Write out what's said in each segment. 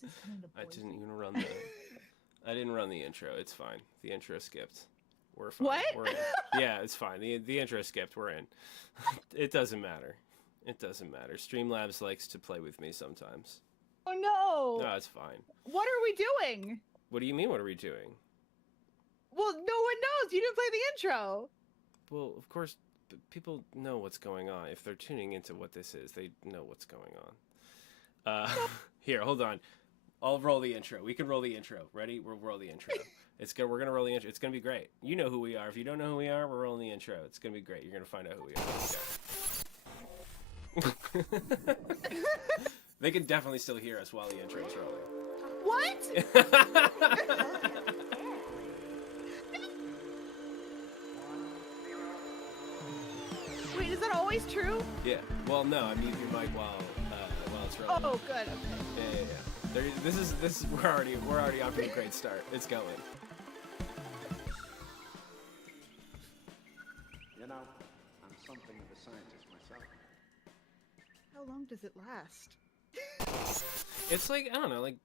This is coming to I poison. didn't even run the. I didn't run the intro. It's fine. The intro skipped. We're fine. What? We're in. Yeah, it's fine. The intro skipped. We're in. It doesn't matter. It doesn't matter. Streamlabs likes to play with me sometimes. Oh no! No, it's fine. What are we doing? What do you mean? What are we doing? Well, no one knows. You didn't play the intro. Well, of course, people know what's going on. If they're tuning into what this is, they know what's going on. Here, hold on. I'll roll the intro. We can roll the intro. Ready? We'll roll the intro. It's good. We're gonna roll the intro. It's gonna be great. You know who we are. If you don't know who we are, we're rolling the intro. It's gonna be great. You're gonna find out who we are. They can definitely still hear us while the intro is rolling. What? Wait, is that always true? Yeah. Well, no. I mute your mic while it's rolling. Oh, good. Okay. Yeah. This is we're already off to a great start. It's going. You know, I'm something of a scientist myself. How long does it last? It's like, I don't know, like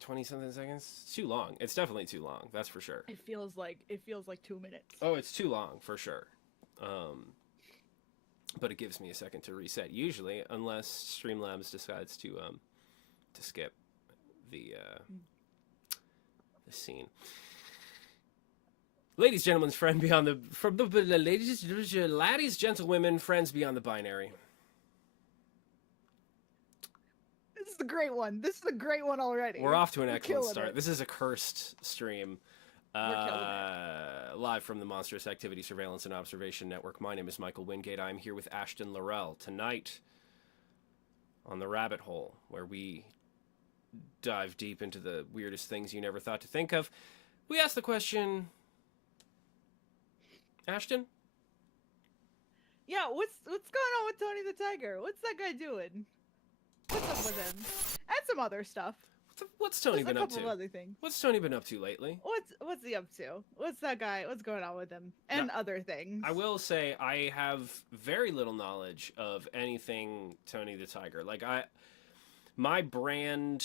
20 something seconds. It's too long. It's definitely too long. That's for sure. It feels like 2 minutes. Oh, it's too long for sure. But it gives me a second to reset usually, unless Streamlabs decides to skip the scene. Ladies, gentlemen, friends beyond the ladies, gentlewomen, friends beyond the binary. This is a great one. This is a great one already. We're off to an We're excellent killing start. it. This is a cursed stream. Live from the Monstrous Activity Surveillance and Observation Network. My name is Michael Wingate. I'm here with Ashton Laurel tonight on the Rabbit Hole, where we dive deep into the weirdest things you never thought to think of. We ask the question, Ashton? Yeah, what's going on with Tony the Tiger? What's that guy doing? What's up with him? And some other stuff. What's Tony Just been a up couple to? of other things. What's Tony been up to lately? What's he up to? What's that guy? What's going on with him? And other things. I will say I have very little knowledge of anything Tony the Tiger. Like my brand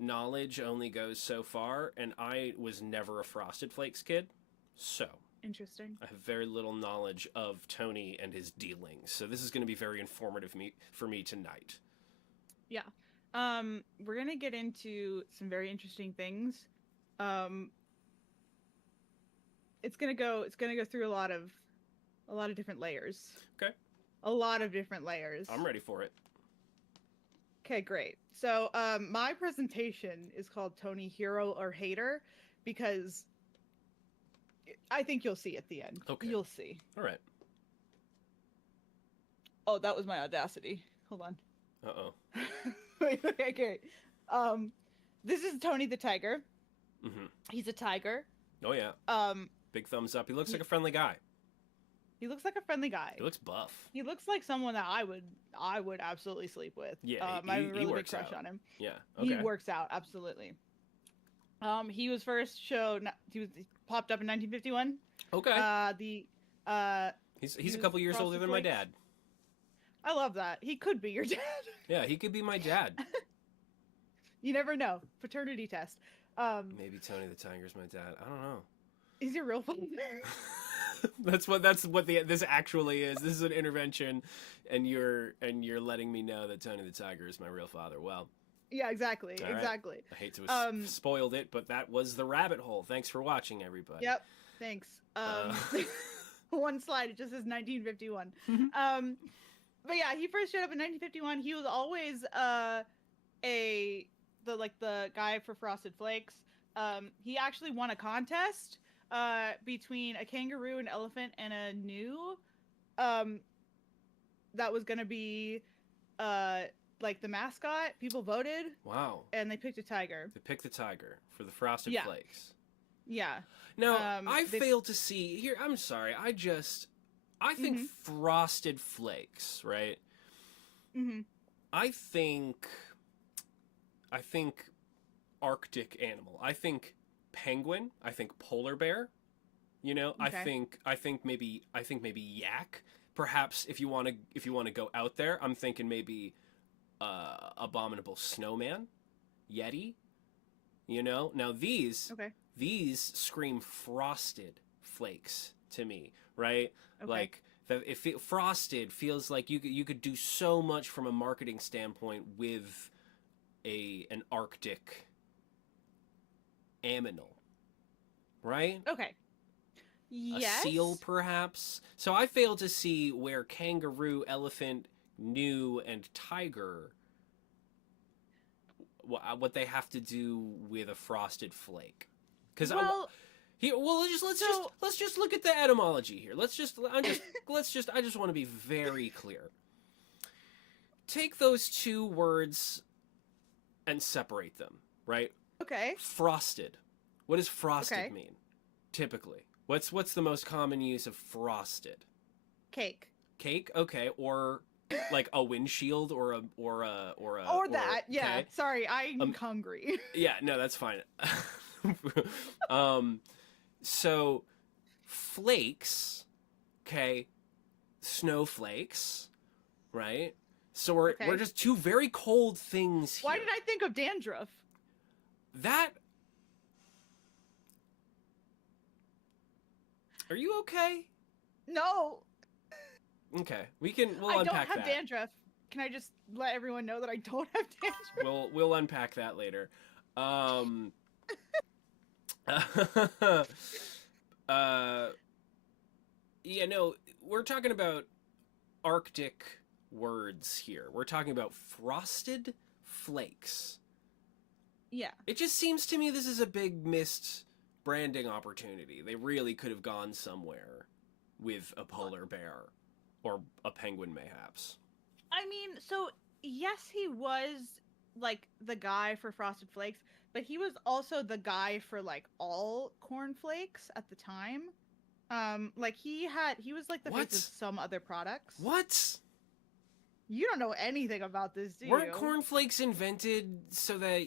knowledge only goes so far, and I was never a Frosted Flakes kid, so Interesting. I have very little knowledge of Tony and his dealings. So this is going to be very informative for me tonight. Yeah. We're gonna get into some very interesting things. It's gonna go through a lot of different layers. Okay. A lot of different layers. I'm ready for it. Okay, great. So, my presentation is called Tony Hero or Hater because I think you'll see at the end. Okay. You'll see. All right. Oh, that was my Audacity. Hold on. Uh-oh. Wait, okay. This is Tony the Tiger. Mm-hmm. He's a tiger. Oh, yeah. Big thumbs up. He looks like a friendly guy. He looks like a friendly guy. He looks buff. He looks like someone that I would absolutely sleep with. Yeah, I have a really big crush out on him. Yeah, okay. He works out, absolutely. He was first shown. He popped up in 1951. Okay. He's a couple years Frosted older than my Flakes. dad. I love that. He could be your dad. Yeah, he could be my dad. You never know. Paternity test. Maybe Tony the Tiger's my dad. I don't know. Is your real father? That's what this actually is. This is an intervention, and you're letting me know that Tony the Tiger is my real father. Well, Yeah, exactly. All right. Exactly. I hate to have spoiled it, but that was the rabbit hole. Thanks for watching, everybody. Yep. Thanks. One slide. It just says 1951. But yeah, he first showed up in 1951. He was always the guy for Frosted Flakes. He actually won a contest between a kangaroo, an elephant, and a gnu. That was gonna be like the mascot. People voted. Wow. And they picked a tiger. They picked the tiger for the Frosted Yeah. Flakes. Yeah. Now, I failed to see here. I'm sorry. I think Frosted Flakes, right? Mm-hmm. I think Arctic animal. I think penguin. I think polar bear. You know, Okay. I think maybe yak. Perhaps if you want to go out there, I'm thinking maybe abominable snowman. Yeti. You know? Now these Okay. scream Frosted Flakes to me, right? Okay. Like frosted feels like you could do so much from a marketing standpoint with an Arctic aminal, right? Okay. Yes. A seal, perhaps. So I fail to see where kangaroo, elephant, gnu, and tiger what they have to do with a frosted flake. Because Well, let's just look at the etymology here. I just want to be very clear. Take those two words and separate them, right? okay. Frosted. What does frosted Okay. mean? Typically, what's the most common use of frosted? Cake. Cake, okay, or like a windshield or That. Yeah. okay. Sorry, I'm hungry. Yeah, no, that's fine. So flakes, okay, snowflakes, right? So we're just two very cold things here. Why did I think of dandruff? That. Are you okay? No. Okay, we'll I unpack don't have that. dandruff. Can I just let everyone know that I don't have dandruff? We'll unpack that later. Yeah, no, we're talking about Arctic words here. We're talking about frosted flakes. Yeah. It just seems to me this is a big missed branding opportunity. They really could have gone somewhere with a polar bear or a penguin, mayhaps. I mean, so yes, he was like the guy for Frosted Flakes, but he was also the guy for like all cornflakes at the time. Like he was like the face of some other products. What? You don't know anything about this, do Weren't you? cornflakes invented so that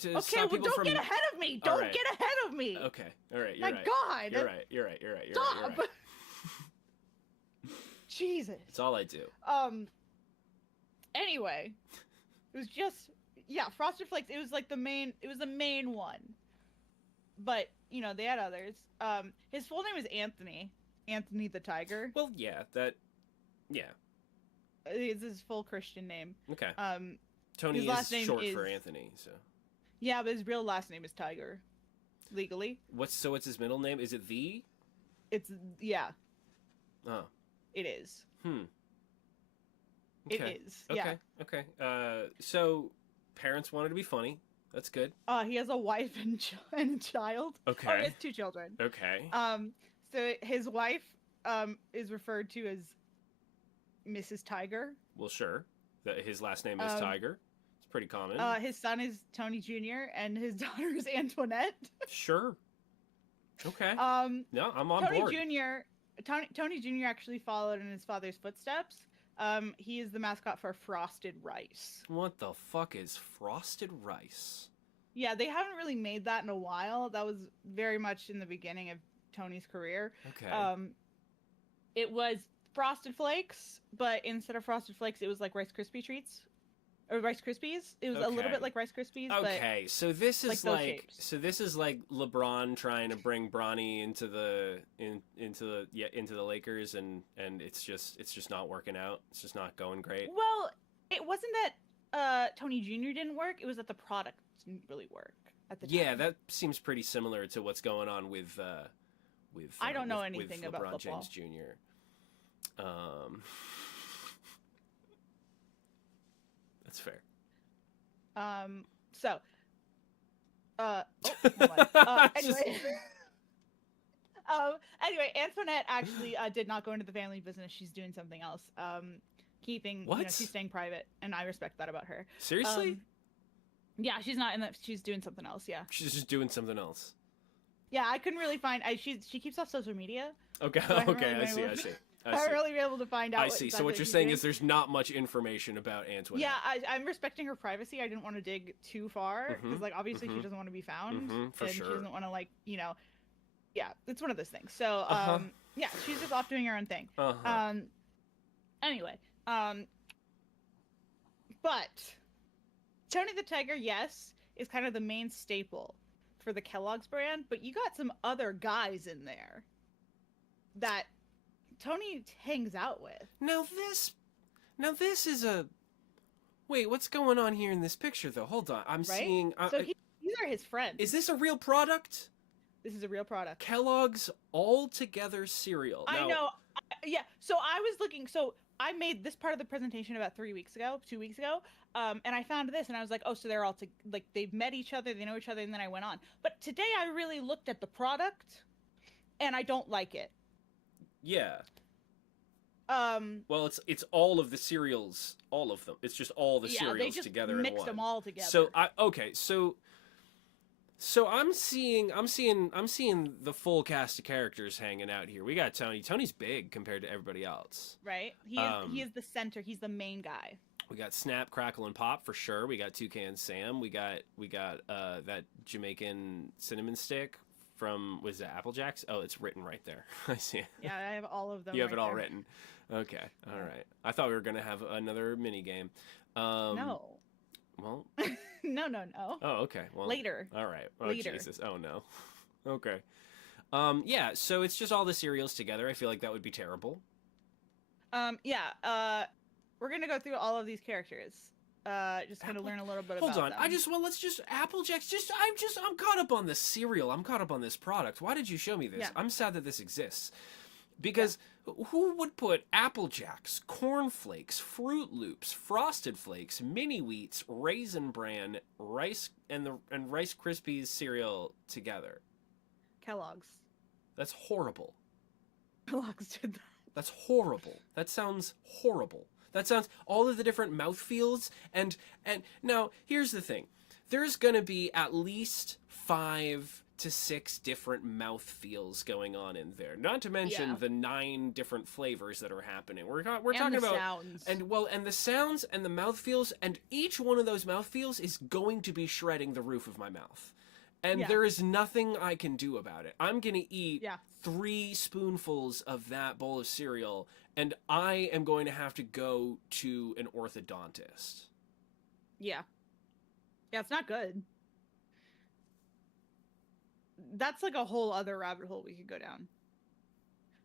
to Okay, stop well, people don't from? get ahead of me. All Don't right. get ahead of me. Okay, all right, you're My right. God. You're right. You're right. You're right. Stop. You're right. Jesus. It's all I do. Anyway, it was just Frosted Flakes. It was like the main one, but you know they had others. His full name is Anthony the Tiger. Well, yeah, Is his full Christian name. okay. His Tony last is name short is- for Anthony, so. Yeah, but his real last name is Tiger, legally. What's his middle name? Is it the? It's Oh. it is. Okay. It is. Yeah. Okay. So parents wanted to be funny. That's good. He has a wife and a child. Okay. Oh, he has 2 children. Okay. So his wife, is referred to as Mrs. Tiger. Well, sure. His last name is Tiger. It's pretty common. His son is Tony Jr. and his daughter is Antoinette. Sure. Okay. No, I'm on Tony board. Tony Jr. actually followed in his father's footsteps. He is the mascot for Frosted Rice. What the fuck is Frosted Rice? Yeah, they haven't really made that in a while. That was very much in the beginning of Tony's career. Okay. It was Frosted Flakes, but instead of Frosted Flakes, it was like Rice Krispie treats. Or Rice Krispies. It was a little Okay. bit like Rice Krispies, Okay, so this is like those shapes. so this is like LeBron trying to bring Bronny into the Lakers and it's just not working out. It's just not going great. Well, it wasn't that Tony Jr. didn't work. It was that the product didn't really work at the time. Yeah, that seems pretty similar to what's going on with I don't know with anything about LeBron football. James Jr. That's fair. So, never mind. Anyway, anyway, Antoinette actually did not go into the family business. She's doing something else. Keeping, What? she's staying private, and I respect that about her. Seriously? Yeah, she's not in that. She's doing something else. Yeah. She's just doing something else. Yeah, I couldn't really find. She keeps off social media. Okay, So I haven't okay, really I been see, able I to- see. I haven't really been able to find out. I see. So what you're saying is there's not much information about Antoinette. Yeah, I'm respecting her privacy. I didn't want to dig too far because, like, obviously she doesn't want to be found, for and sure. she doesn't want to, like, yeah, it's one of those things. So, Uh-huh. yeah, she's just off doing her own thing. Tony the Tiger, yes, is kind of the main staple for the Kellogg's brand, but you got some other guys in there that Tony hangs out with. Now this is a... Wait, what's going on here in this picture, though? Hold on. I'm Right? seeing... So these are his friends. Is this a real product? This is a real product. Kellogg's All Together cereal. I Now, know. Yeah. So I was looking. So I made this part of the presentation about 2 weeks ago, and I found this, and I was like, oh, so they're all like they've met each other, they know each other, and then I went on. But today I really looked at the product, and I don't like it. Yeah. Well, it's all of the cereals, all of them. It's just all the cereals they just together in mixed one. them all together. So I'm seeing the full cast of characters hanging out here. We got Tony. Tony's big compared to everybody else. Right? He is the center. He's the main guy. We got Snap, Crackle, and Pop for sure. We got Toucan Sam. We got that Jamaican cinnamon stick from, was it Apple Jacks? Oh, it's written right there. I see it. Yeah, I have all of them. You have right it all there. written. Okay, all right. I thought we were gonna have another mini game. No. Well. No. Oh, okay. Well. Later. All right. Oh, Later. Jesus. Oh no. Okay. Yeah. So it's just all the cereals together. I feel like that would be terrible. Yeah. We're gonna go through all of these characters. Just kind of learn a little bit about Hold on. them. Let's just Applejacks. I'm caught up on this cereal. I'm caught up on this product. Why did you show me this? Yeah. I'm sad that this exists. Because who would put Apple Jacks, Corn Flakes, Fruit Loops, Frosted Flakes, Mini Wheats, Raisin Bran, Rice and Rice Krispies cereal together? Kellogg's. That's horrible. Kellogg's did that. That's horrible. That sounds horrible. That sounds all of the different mouthfeels and now here's the thing. There's gonna be at least 5 to 6 different mouthfeels going on in there. Not to mention the 9 different flavors that are happening. We're talking about sounds. and the sounds and the mouthfeels, and each one of those mouthfeels is going to be shredding the roof of my mouth. And there is nothing I can do about it. I'm going to eat 3 spoonfuls of that bowl of cereal, and I am going to have to go to an orthodontist. Yeah. Yeah, it's not good. That's like a whole other rabbit hole we could go down.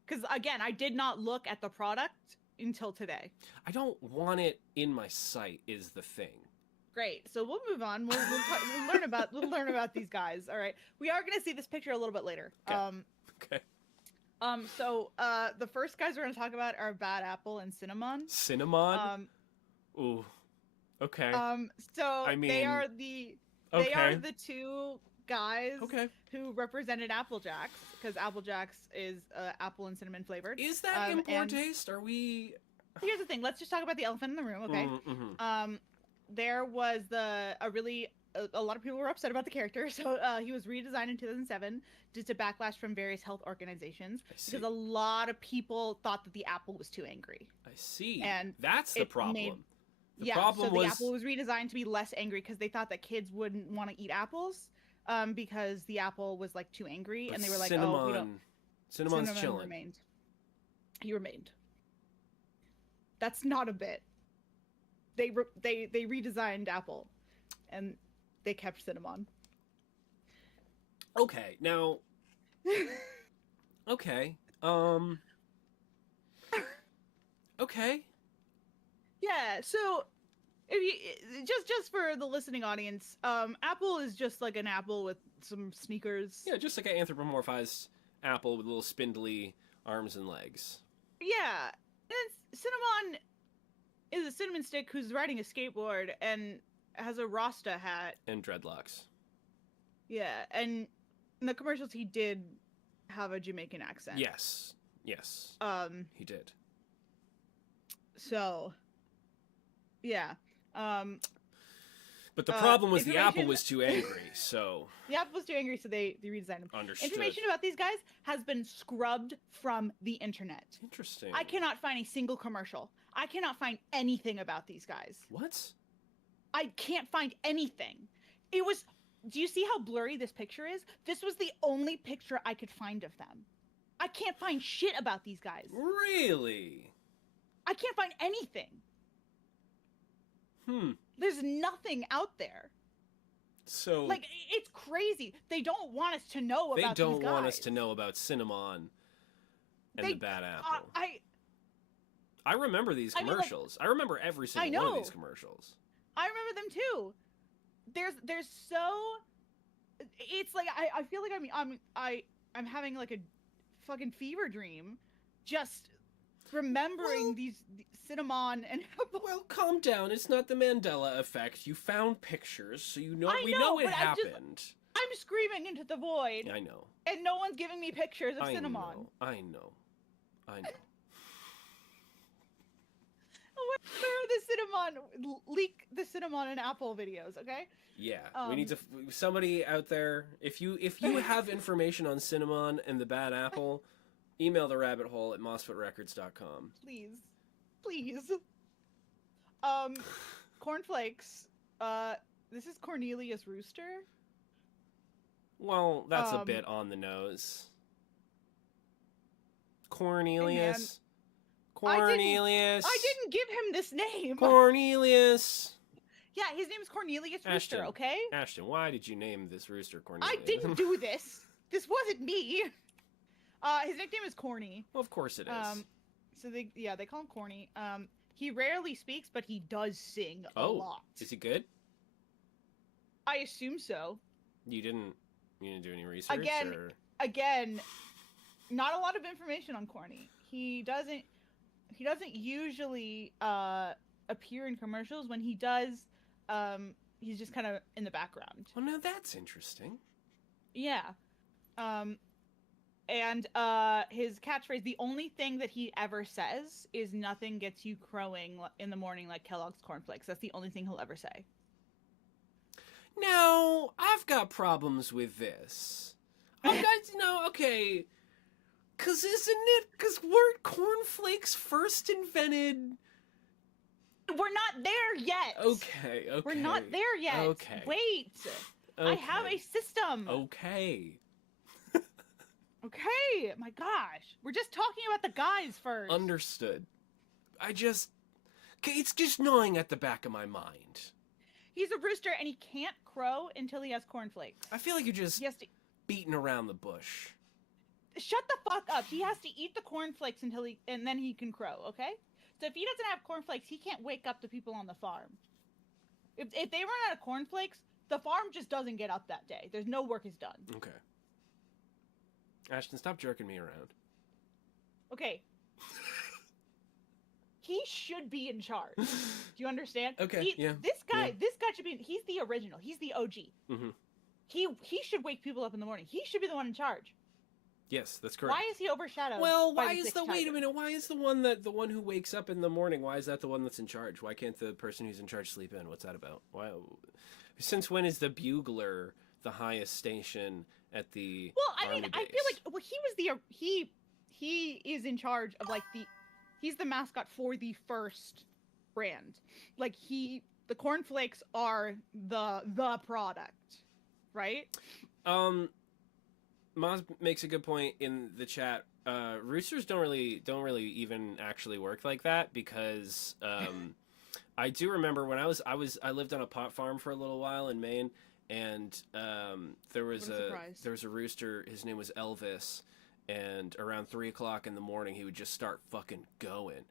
Because, again, I did not look at the product until today. I don't want it in my sight is the thing. Great. So we'll move on. We'll learn about these guys. All right. We are going to see this picture a little bit later. Okay. So the first guys we're going to talk about are Bad Apple and Cinnamon. Cinnamon? Ooh. Okay. So I mean, they are the 2 guys who represented Apple Jacks, because Apple Jacks is apple and cinnamon flavored. Is that in poor taste? Are we... Here's the thing. Let's just talk about the elephant in the room, okay? Mm-hmm. There was a lot of people were upset about the character, so he was redesigned in 2007 due to backlash from various health organizations because a lot of people thought that the apple was too angry. I see. And that's the problem. The apple was redesigned to be less angry because they thought that kids wouldn't want to eat apples because the apple was like too angry, and they were like, "Oh, we don't." Cinnamon's chilling. He remained. That's not a bit. They redesigned Apple, and they kept Cinnamon. Okay, now. Okay. Okay. Yeah. So, if you just for the listening audience, Apple is just like an apple with some sneakers. Yeah, just like an anthropomorphized apple with little spindly arms and legs. Yeah, and Cinnamon is a cinnamon stick who's riding a skateboard and has a Rasta hat and dreadlocks. Yeah, and in the commercials he did have a Jamaican accent. Yes. He did. So, yeah. But the problem was the apple was too angry, so... The apple was too angry, so they redesigned him. Understood. Information about these guys has been scrubbed from the internet. Interesting. I cannot find a single commercial. I cannot find anything about these guys. What? I can't find anything. It was... Do you see how blurry this picture is? This was the only picture I could find of them. I can't find shit about these guys. Really? I can't find anything. There's nothing out there. So Like, it's crazy. They don't want us to know they about don't these guys. want us to know about Cinnamon and the Bad Apple. I remember these commercials. I remember every single one of these commercials. I remember them too. There's so, it's like I feel like I'm having like a fucking fever dream, just remembering these Cinnamon and Apple. Well, calm down. It's not the Mandela effect. You found pictures, so we know it happened. I'm screaming into the void. I know. And no one's giving me pictures of Cinnamon. I know. Where are the Cinnamon, leak the Cinnamon and Apple videos, okay? Yeah, we need to, somebody out there, if you have information on Cinnamon and the Bad Apple, email the rabbit hole at mossfootrecords.com. Please. Cornflakes, this is Cornelius Rooster. Well, that's a bit on the nose. Cornelius. Cornelius. I didn't give him this name. Cornelius. Yeah, his name is Cornelius Ashton, Rooster, okay? Ashton, why did you name this rooster Cornelius? I didn't do this. This wasn't me. His nickname is Corny. Well, of course it is. So they call him Corny. He rarely speaks, but he does sing a lot. Is he good? I assume so. You didn't do any research? Again, not a lot of information on Corny. He doesn't usually appear in commercials. When he does, he's just kind of in the background. Well, now that's interesting. Yeah. And his catchphrase, the only thing that he ever says is "nothing gets you crowing in the morning like Kellogg's cornflakes." That's the only thing he'll ever say. Now, I've got problems with this. Okay. Because weren't cornflakes first invented? We're not there yet. Okay. We're not there yet. Okay. Wait. Okay. I have a system. Okay. Okay. My gosh. We're just talking about the guys first. Understood. It's just gnawing at the back of my mind. He's a rooster and he can't crow until he has cornflakes. I feel like you're just beating around the bush. Shut the fuck up. He has to eat the cornflakes and then he can crow, okay? So if he doesn't have cornflakes, he can't wake up the people on the farm. If they run out of cornflakes, the farm just doesn't get up that day. There's no work is done. Okay. Ashton, stop jerking me around. Okay. He should be in charge. Do you understand? Okay, This guy should be, he's the original. He's the OG. Mm-hmm. He should wake people up in the morning. He should be the one in charge. Yes, that's correct. Why is he overshadowed? Well, wait a minute, why is the one who wakes up in the morning, why is that the one that's in charge? Why can't the person who's in charge sleep in? What's that about? Why? Since when is the bugler the highest station at the army base? I feel like he is in charge of he's the mascot for the first brand. Like the cornflakes are the product, right? Moz makes a good point in the chat. Roosters don't really even actually work like that because I do remember when I lived on a pot farm for a little while in Maine, and there was a rooster. His name was Elvis, and around 3 o'clock in the morning he would just start fucking going,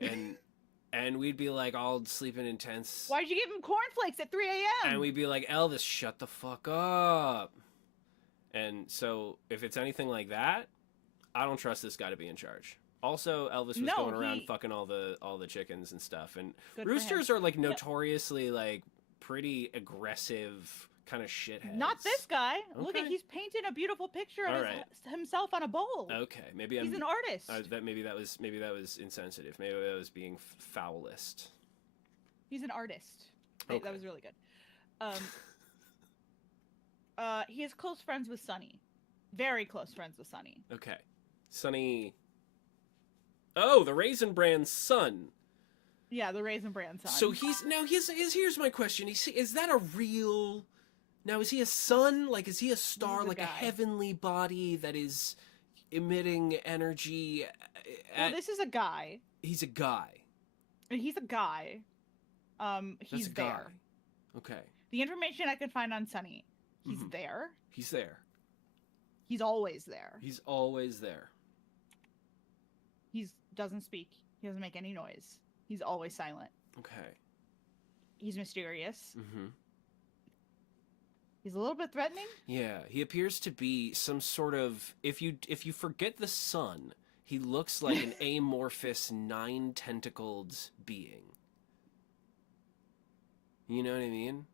and we'd be like all sleeping in tents. Why'd you give him cornflakes at 3 a.m.? And we'd be like, Elvis, shut the fuck up. And so, if it's anything like that, I don't trust this guy to be in charge. Also, Elvis was going around fucking all the chickens and stuff. And roosters are notoriously pretty aggressive kind of shitheads. Not this guy. Okay. Look at he's painting a beautiful picture of himself on a bowl. Okay, maybe he's an artist. Maybe that was insensitive. Maybe that was being foulist. He's an artist. Okay. That was really good. He is close friends with Sunny. Very close friends with Sunny. Okay. Sunny. Oh, the Raisin Brand son. Yeah, the Raisin Brand son. So here's my question. Is that a real... Now, is he a sun? Is he a star? A heavenly body that is emitting energy? Well, this is a guy. He's a guy. And he's a guy. That's He's a guy. there. Okay. The information I could find on Sunny, he's Mhm. there. He's there. He's always there. He's always there. He doesn't speak. He doesn't make any noise. He's always silent. Okay. He's mysterious. Mm-hmm. He's a little bit threatening. Yeah, he appears to be some sort of. If you forget the sun, he looks like an amorphous, 9-tentacled being. You know what I mean?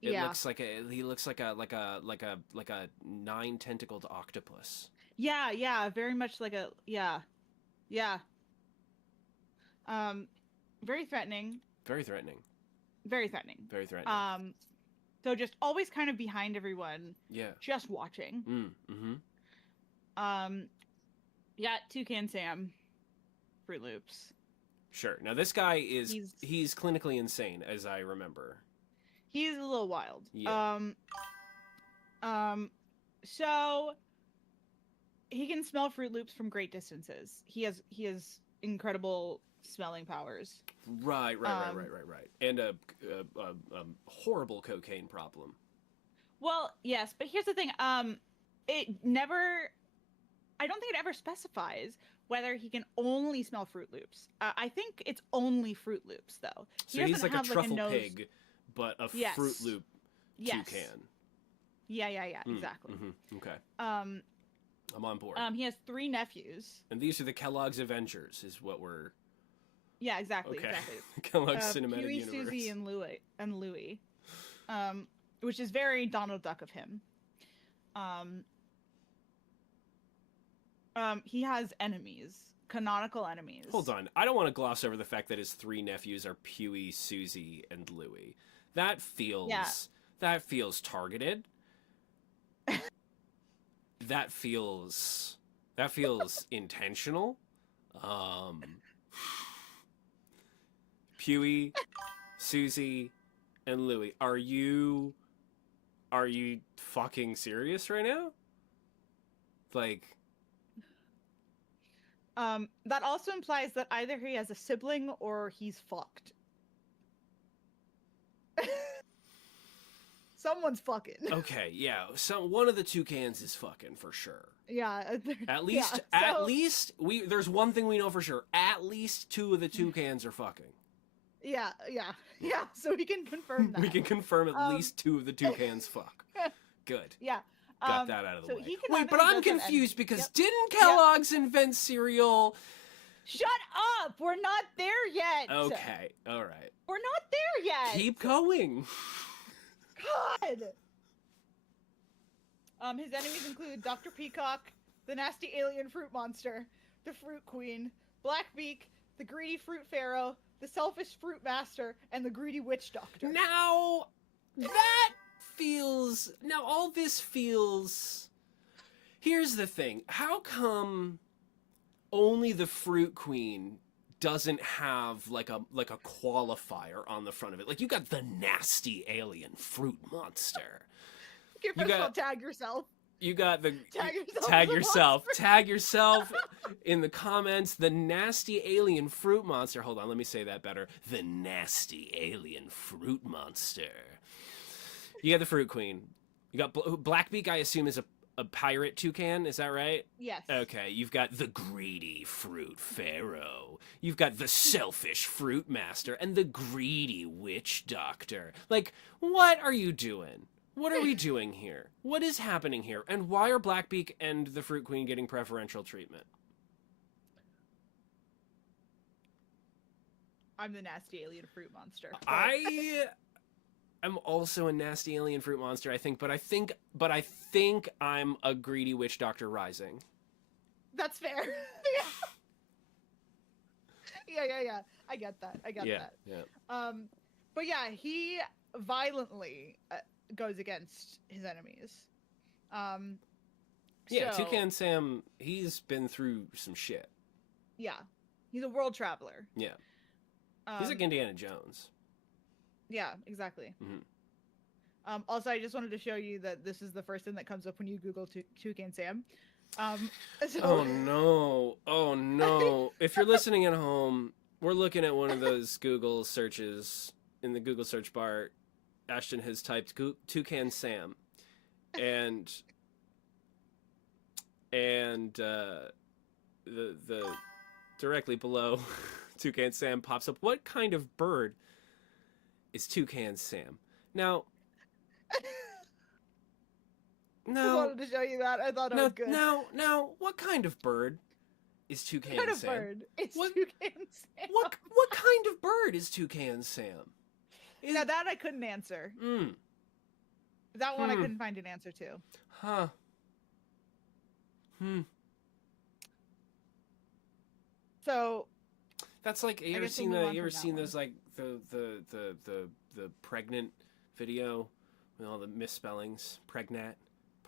It Yeah. looks like he looks like a 9-tentacled octopus. Yeah, yeah, very much like a yeah. Very threatening. Very threatening. Very threatening. Very threatening. So just always kind of behind everyone, Yeah. just watching. Mm-hmm. Yeah, Toucan Sam, Fruit Loops. Sure. Now this guy is He's- he's clinically insane, as I remember. He's a little wild. Yeah. So he can smell Fruit Loops from great distances. He has incredible smelling powers. Right. And a horrible cocaine problem. Well, yes, but here's the thing. It never. I don't think it ever specifies whether he can only smell Fruit Loops. I think it's only Fruit Loops, though. So he's like a have, truffle nose... pig, but a Yes. Fruit Loop Yes. toucan. Yeah, exactly. Mm-hmm. Okay. I'm on board. He has 3 nephews. And these are the Kellogg's Avengers, is what we're. Yeah, exactly. Okay. Exactly. Kellogg's Cinematic Huey, Universe. Susie, and Louie. Which is very Donald Duck of him. He has enemies, canonical enemies. Hold on. I don't want to gloss over the fact that his 3 nephews are Huey, Susie, and Louie. That feels targeted. that feels intentional. Huey, Susie, and Louie. Are you fucking serious right now? Like, that also implies that either he has a sibling or he's fucked. Someone's fucking. okay, yeah. One of the toucans is fucking for sure. Yeah. At least, there's one thing we know for sure. At least 2 of the toucans are fucking. Yeah. So we can confirm that. We can confirm at least 2 of the toucans fuck. Good. Yeah. Got that out of the so way. he Wait, but canonically I'm doesn't confused end- because Yep. didn't Kellogg's invent cereal? Shut up! We're not there yet. Okay, all right. We're not there yet. Keep going. God. His enemies include Dr. Peacock, the nasty alien fruit monster, the Fruit Queen, Blackbeak, the greedy fruit pharaoh, the selfish fruit master, and the greedy witch doctor. Now, all this feels. Here's the thing. How come only the Fruit Queen doesn't have like a qualifier on the front of it? Like, you got the nasty alien fruit monster. Okay, first of all, tag yourself. You got the Tag yourself. Tag yourself in the comments. The nasty alien fruit monster. Hold on, let me say that better. The nasty alien fruit monster. You got the Fruit Queen. You got Blackbeak. I assume is a pirate toucan. Is that right? Yes. Okay. You've got the greedy fruit pharaoh. You've got the selfish fruit master and the greedy witch doctor. Like, what are you doing? What are we doing here? What is happening here? And why are Blackbeak and the Fruit Queen getting preferential treatment? I'm the nasty alien fruit monster. I am also a nasty alien fruit monster, I think, but I think I'm a greedy witch doctor rising. That's fair. Yeah. I get that. Yeah. But yeah, he violently goes against his enemies. Yeah, so, Toucan Sam, he's been through some shit. Yeah, he's a world traveler. Yeah. He's like Indiana Jones. Yeah, exactly. Mm-hmm. Also, I just wanted to show you that this is the first thing that comes up when you Google Toucan Sam. So... Oh no! If you're listening at home, we're looking at one of those Google searches in the Google search bar. Ashton has typed Toucan Sam, and the directly below Toucan Sam pops up. What kind of bird is Toucan Sam? Now, I now, wanted to show you that. I thought it now, was good. now, what kind of bird is Toucan What kind of Sam? bird? It's What- Toucan Sam. What kind of bird is Toucan Sam? Now that I couldn't answer. That one I couldn't find an answer to. Huh. So That's like, you I ever guess we'll seen move the on you ever from that seen one. those like the pregnant video with all the misspellings? Pregnat,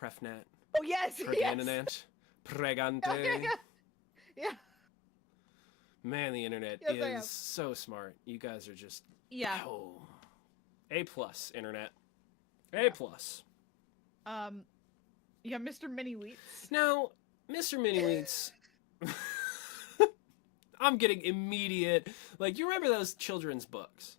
prefnat, oh yes, yes. pregnant, pregante. Okay, yeah. Man, the internet Yes, I have. is so smart. You guys are just Yeah. oh. A plus internet. Yeah. A plus. Yeah, Mr. Mini Wheats. Now, Mr. Mini Wheats, I'm getting immediate. Like, you remember those children's books?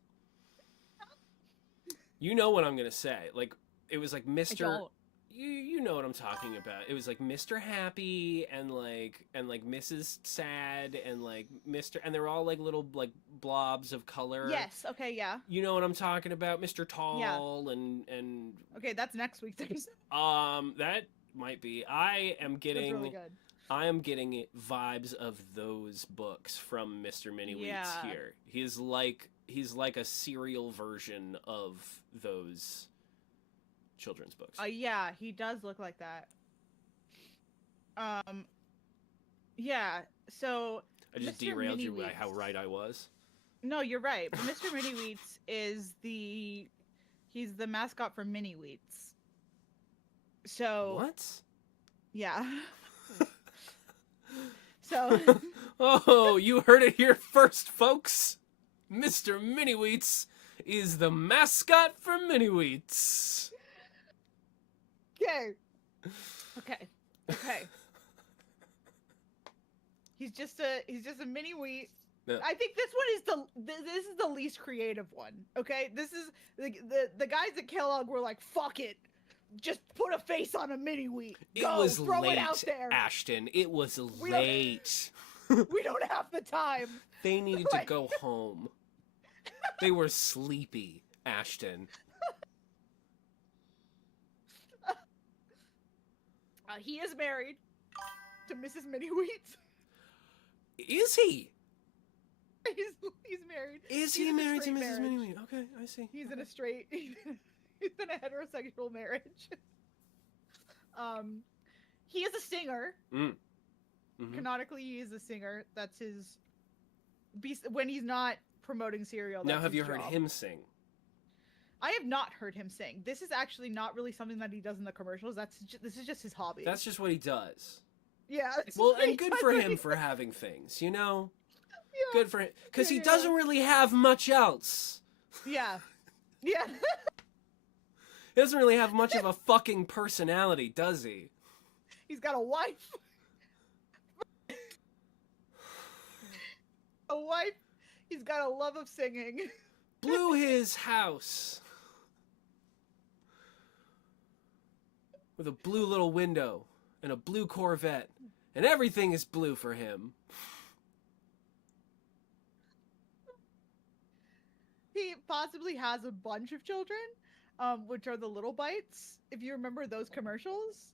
You know what I'm gonna say. Like, it was like I Mr. don't. You know what I'm talking about. It was like Mr. Happy and like Mrs. Sad and like Mr. and they were all like little like blobs of color. Yes. Okay. Yeah. You know what I'm talking about, Mr. Tall and Okay, that's next week's episode. that might be. I am That's getting really good. I am getting vibes of those books from Mr. Mini Wheats Yeah. here. He's like a serial version of those children's books. Yeah, he does look like that. Yeah. So I just Mr. derailed Mini you by how Wheats. right I was. no, you're right. But Mr. Mini Wheats is he's the mascot for Mini Wheats. So What? yeah. So Oh, you heard it here first, folks. Mr. Mini Wheats is the mascot for Mini Wheats. okay. Okay. He's just a mini wheat. Yeah. I think this one is this is the least creative one. Okay, this is the guys at Kellogg were like, "Fuck it, just put a face on a mini wheat. It Go, was throw late, it out there. Ashton. It was don't- late. We don't have the time." They needed to Right. go home. They were sleepy, Ashton. He is married to Mrs. Mini Wheat. Is he? He's married. Is He's he in a married to straight Mrs. Mini marriage. Wheat? Okay, I see. He's in a straight. He's in a heterosexual marriage. He is a singer. Mhm. Canonically, he is a singer. That's his. When he's not promoting cereal. Now, that's have his you heard job. him sing? I have not heard him sing. This is actually not really something that he does in the commercials. This is just his hobby. That's just what he does. yeah. it's Well, pretty and good much for what him he- for having things, you know? Yeah. Good for him. Because he Yeah. doesn't really have much else. Yeah. Yeah. He doesn't really have much of a fucking personality, does he? He's got a wife. A wife. He's got a love of singing. Blew his house. With a blue little window and a blue Corvette. And everything is blue for him. He possibly has a bunch of children, which are the Little Bites. If you remember those commercials.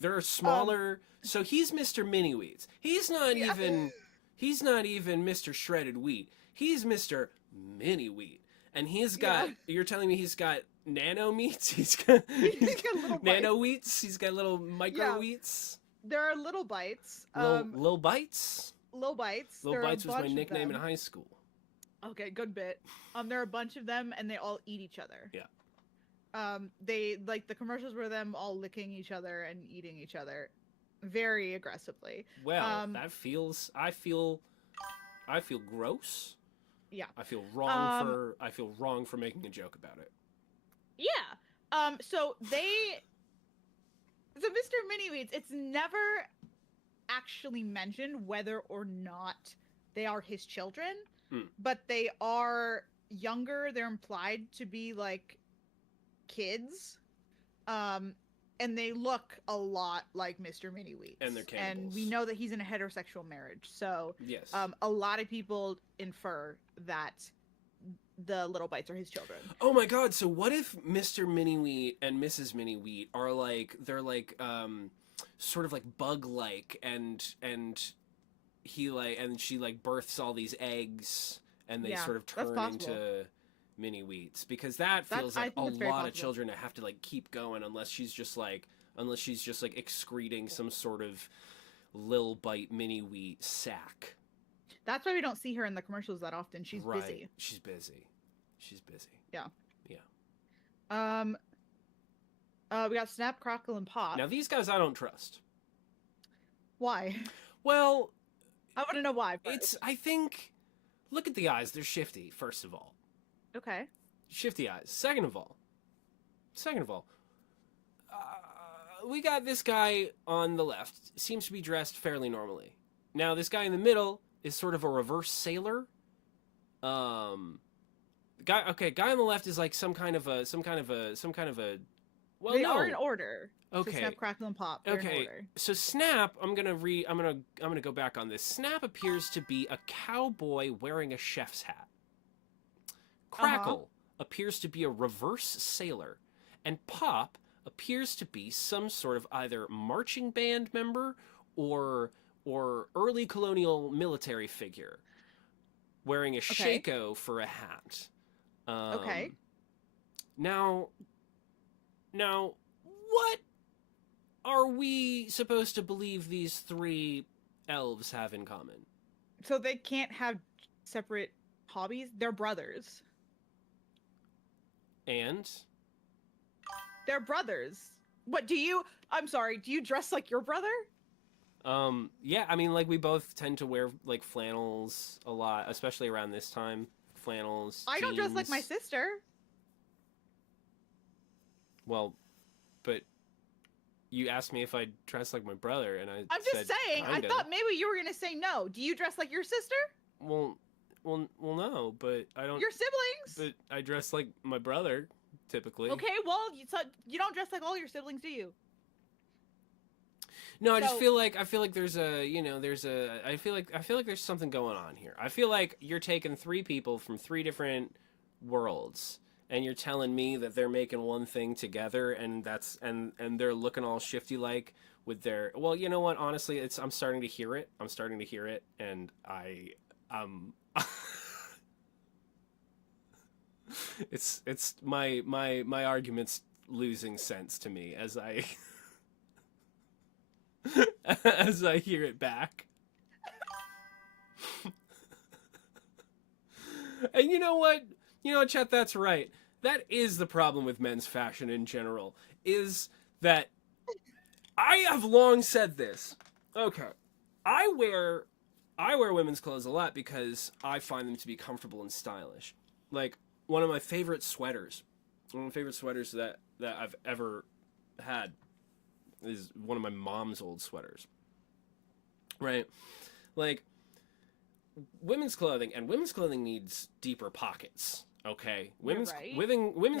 There are smaller. So he's Mr. Mini Wheats. He's not Yeah. even. He's not even Mr. Shredded Wheat. He's Mr. Mini Wheat, and he's got. Yeah. You're telling me he's got nano meats? He's got, He's got little nano wheats. He's got little micro Yeah. wheats. There are Little Bites. Little bites. Little Bites. Little There are a bites was my bunch of nickname in them. high school. Okay, good bit. There are a bunch of them, and they all eat each other. Yeah. They like the commercials were them all licking each other and eating each other, very aggressively. Well, that feels. I feel gross. Yeah. I feel wrong I feel wrong for making a joke about it. Yeah. So Mr. Mini Wheats, it's never actually mentioned whether or not they are his children. but they are younger. They're implied to be like kids. And they look a lot like Mr. Mini Wheats. And they're cannibals. And we know that he's in a heterosexual marriage. So Yes. A lot of people infer that the little bites are his children. Oh my god, so what if Mr. Mini Wheat and Mrs. Mini Wheat are like, they're like, sort of like bug-like, and he like, and she like births all these eggs, and they sort of turn into mini wheats, because that feels like a lot of children to have to like keep going unless she's just like excreting some sort of Lil Bite mini wheat sack. That's why we don't see her in the commercials that often. She's busy. She's busy. Yeah. We got Snap, Crackle, and Pop. Now these guys I don't trust. Why? Well, I want to know why first. I think, look at the eyes. They're shifty, first of all. Okay. Shifty eyes. Second of all, we got this guy on the left. Seems to be dressed fairly normally. Now this guy in the middle is sort of a reverse sailor. Guy on the left is like some kind of a. Well, they are in order. Okay. So Snap, Crackle, and Pop. They're in order. So Snap, I'm gonna go back on this. Snap appears to be a cowboy wearing a chef's hat. Crackle appears to be a reverse sailor, and Pop appears to be some sort of either marching band member or early colonial military figure, wearing a shako for a hat. Okay. Now, what are we supposed to believe these three elves have in common? So they can't have separate hobbies? They're brothers. And? They're brothers. What, do you dress like your brother? Yeah, I mean, like, we both tend to wear, like, flannels a lot, especially around this time. Flannels, I don't dress like my sister. Well, but you asked me if I dress like my brother, and I'm just saying, kinda. I thought maybe you were going to say no. Do you dress like your sister? Well, no, but I don't. Your siblings? But I dress like my brother, typically. Okay, well, you don't dress like all your siblings, do you? No, I just feel like there's I feel like there's something going on here. I feel like you're taking three people from three different worlds, and you're telling me that they're making one thing together, and and they're looking all shifty like with their. Well, you know what? Honestly, I'm starting to hear it. And it's my argument's losing sense to me as I as I hear it back. And you know what, Chet, that's right. That is the problem with men's fashion in general, is that I have long said this. Okay. I wear women's clothes a lot because I find them to be comfortable and stylish. Like, one of my favorite sweaters that I've ever had is one of my mom's old sweaters. Right? Like, women's clothing needs deeper pockets, okay? Women's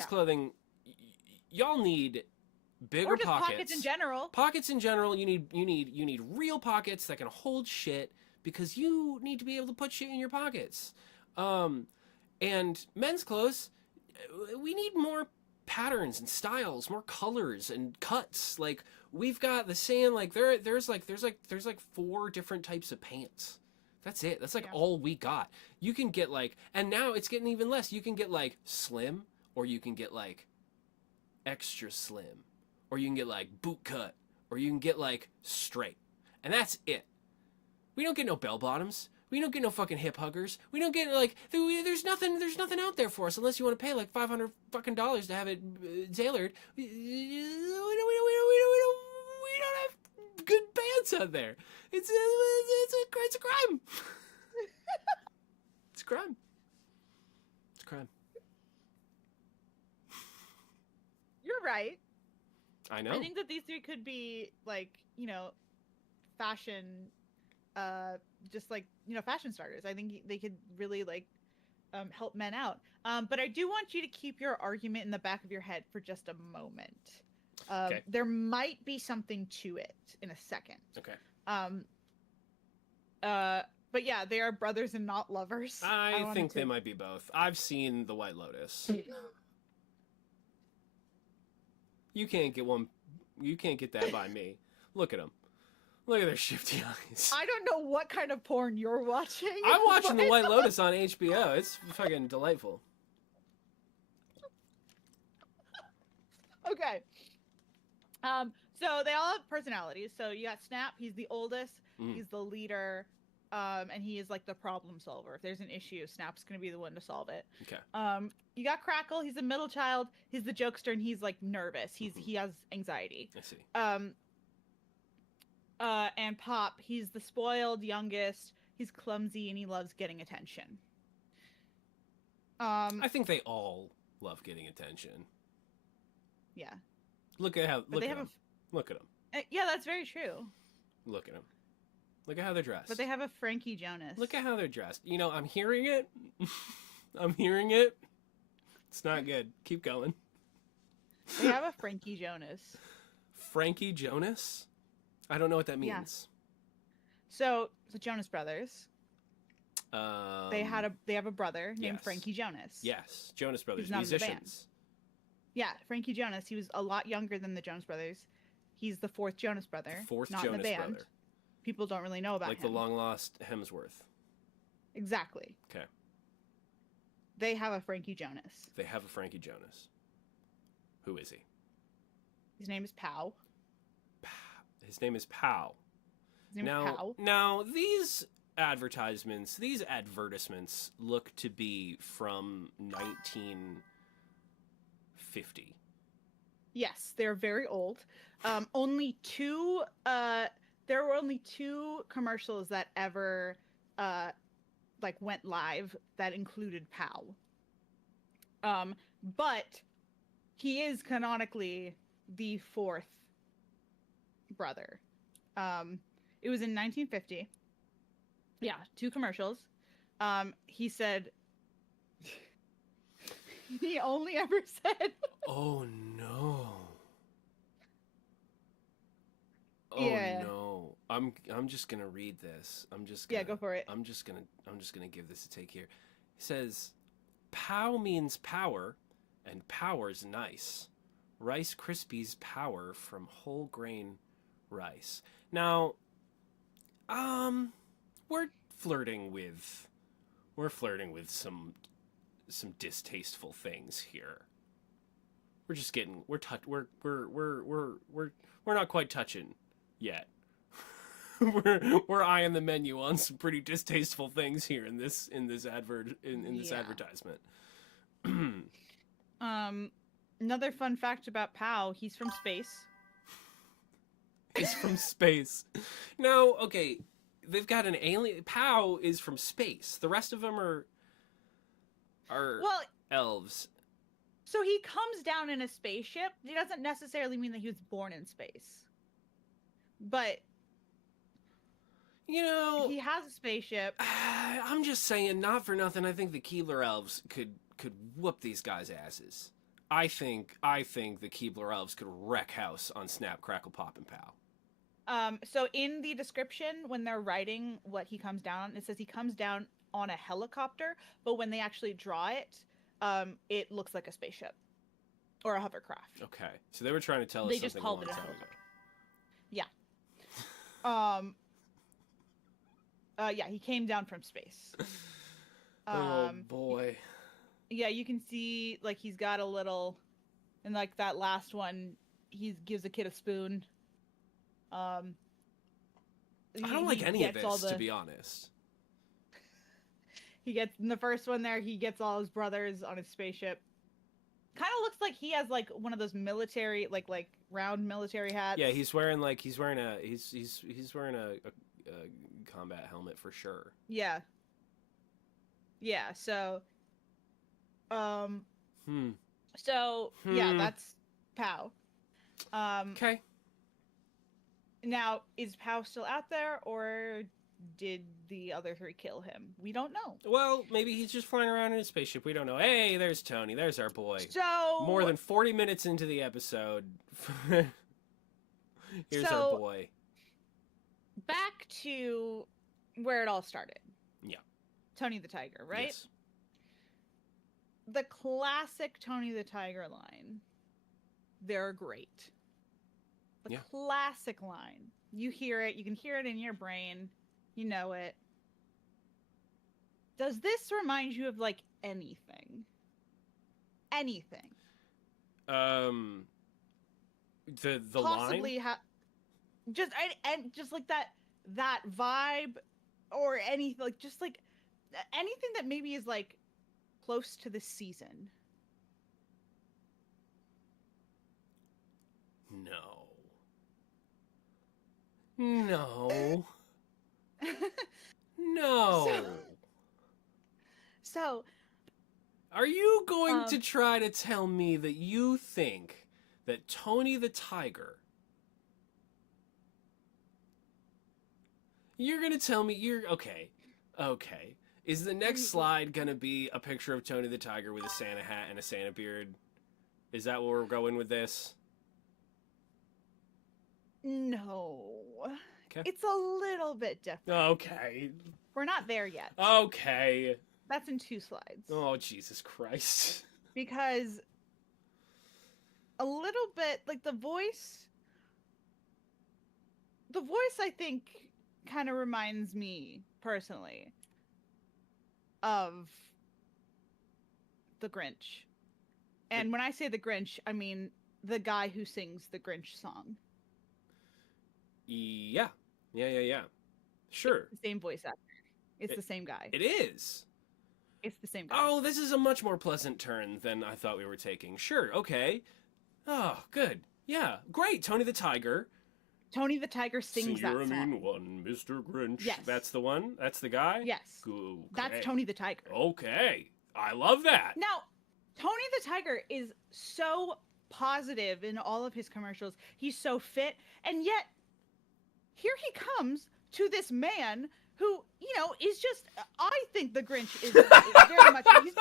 clothing, y'all need bigger or just pockets. Pockets in general. You need real pockets that can hold shit, because you need to be able to put shit in your pockets. And men's clothes, we need more patterns and styles, more colors and cuts. Like, we've got the same, like, there's like 4 different types of pants. That's it. That's like all we got. You can get like, and now it's getting even less. You can get like slim, or you can get like extra slim, or you can get like boot cut, or you can get like straight. And that's it. We don't get no bell bottoms. We don't get no fucking hip huggers. We don't get like, there's nothing out there for us unless you want to pay like $500 fucking to have it tailored. We don't have good pants out there. It's a crime. It's a crime. It's a crime. You're right. I know. I think that these three could be like, fashion just like fashion starters. I think they could really like help men out. But I do want you to keep your argument in the back of your head for just a moment. Okay. There might be something to it in a second. Okay. Um, but yeah, they are brothers and not lovers. I think they might be both. I've seen The White Lotus. You can't get that by me. Look at them. Look at their shifty eyes. I don't know what kind of porn you're watching. I'm watching The White Lotus on HBO. It's fucking delightful. Okay. So they all have personalities. So you got Snap. He's the oldest. He's the leader. And he is like the problem solver. If there's an issue, Snap's gonna be the one to solve it. Okay. You got Crackle. He's the middle child. He's the jokester, and he's like nervous. He has anxiety. I see. And Pop. He's the spoiled youngest. He's clumsy, and he loves getting attention. I think they all love getting attention. Yeah. Look at how. Look they at have them. Look at them. Yeah, that's very true. Look at them. Look at how they're dressed. But they have a Frankie Jonas. Look at how they're dressed. You know, I'm hearing it. I'm hearing it. It's not good. Keep going. They have a Frankie Jonas. Frankie Jonas? I don't know what that means. Yeah. So the Jonas Brothers. They have a brother named Yes. Frankie Jonas. Yes, Jonas Brothers, He's not in the band. musicians. Yeah, Frankie Jonas. He was a lot younger than the Jonas Brothers. He's the fourth Jonas brother. Fourth not Jonas in the band. brother. People don't really know about Like him. the long lost Hemsworth. Exactly. Okay. They have a Frankie Jonas. They have a Frankie Jonas. Who is he? His name is Pow. His name is Pow. His name is Pow. Now these advertisements look to be from 1950. Yes, they're very old. There were only two commercials that ever went live that included Pow. But he is canonically the fourth brother. It was in 1950. Yeah, two commercials. He said he only ever said Oh no. Oh Yeah. no. I'm just gonna read this. Yeah, go for it. I'm just gonna give this a take here. He says, "Pow means power, and power's nice. Rice Krispies power from whole grain rice." Now, we're flirting with some distasteful things here. We're just getting we're not quite touching yet. we're eyeing the menu on some pretty distasteful things here in this this advertisement. Another fun fact about Pow, he's from space. He's from space. Now, okay, they've got an alien. Pow is from space. The rest of them are Well, elves. so he comes down in a spaceship. It doesn't necessarily mean that he was born in space. But You know, he has a spaceship. I'm just saying, not for nothing. I think the Keebler elves could whoop these guys' asses. I think the Keebler elves could wreck house on Snap, Crackle, Pop, and Pow. So in the description, when they're writing what he comes down on, it says he comes down on a helicopter, but when they actually draw it, it looks like a spaceship or a hovercraft. Okay, so they were trying to tell us They just something called a it long a time ago. Yeah. Yeah, he came down from space. Oh boy. Yeah, you can see like he's got a little, and like that last one, he gives a kid a spoon. I don't like any of this, to be honest. He gets in the first one there. He gets all his brothers on his spaceship. Kind of looks like he has like one of those military, like round military hats. Yeah, he's wearing a combat helmet for sure. Yeah. Yeah. So. So yeah, that's Pow. Okay. Now, is Pow still out there, or did the other three kill him? We don't know. Well, maybe he's just flying around in a spaceship. We don't know. Hey, there's Tony. There's our boy. So More than 40 minutes into the episode. Here's our boy. Back to where it all started. Yeah. Tony the Tiger, right? Yes. The classic Tony the Tiger line. They're great. The classic line. You hear it. You can hear it in your brain. You know it. Does this remind you of, like, anything? Anything? The Possibly line? Just like that vibe or anything, like, just like anything that maybe is like close to the season. No. No. So are you going to try to tell me that you think that Tony the Tiger... You're going to tell me you're... Okay. Is the next slide going to be a picture of Tony the Tiger with a Santa hat and a Santa beard? Is that where we're going with this? No. Okay. It's a little bit different. Okay. We're not there yet. Okay. That's in 2 slides. Oh, Jesus Christ. Because a little bit, like, the voice, I think, kind of reminds me, personally, of the Grinch. And when I say the Grinch, I mean the guy who sings the Grinch song. Yeah. Sure. It's the same voice actor. It's the same guy. It is. It's the same guy. Oh, this is a much more pleasant turn than I thought we were taking. Sure, okay. Oh, good. Yeah, great. Tony the Tiger. Tony the Tiger sings that song. Mean one, Mr. Grinch. Yes. That's the one? That's the guy? Yes. Okay. That's Tony the Tiger. Okay. I love that. Now, Tony the Tiger is so positive in all of his commercials. He's so fit. And yet, here he comes to this man who, you know, is just... I think the Grinch is very much... He's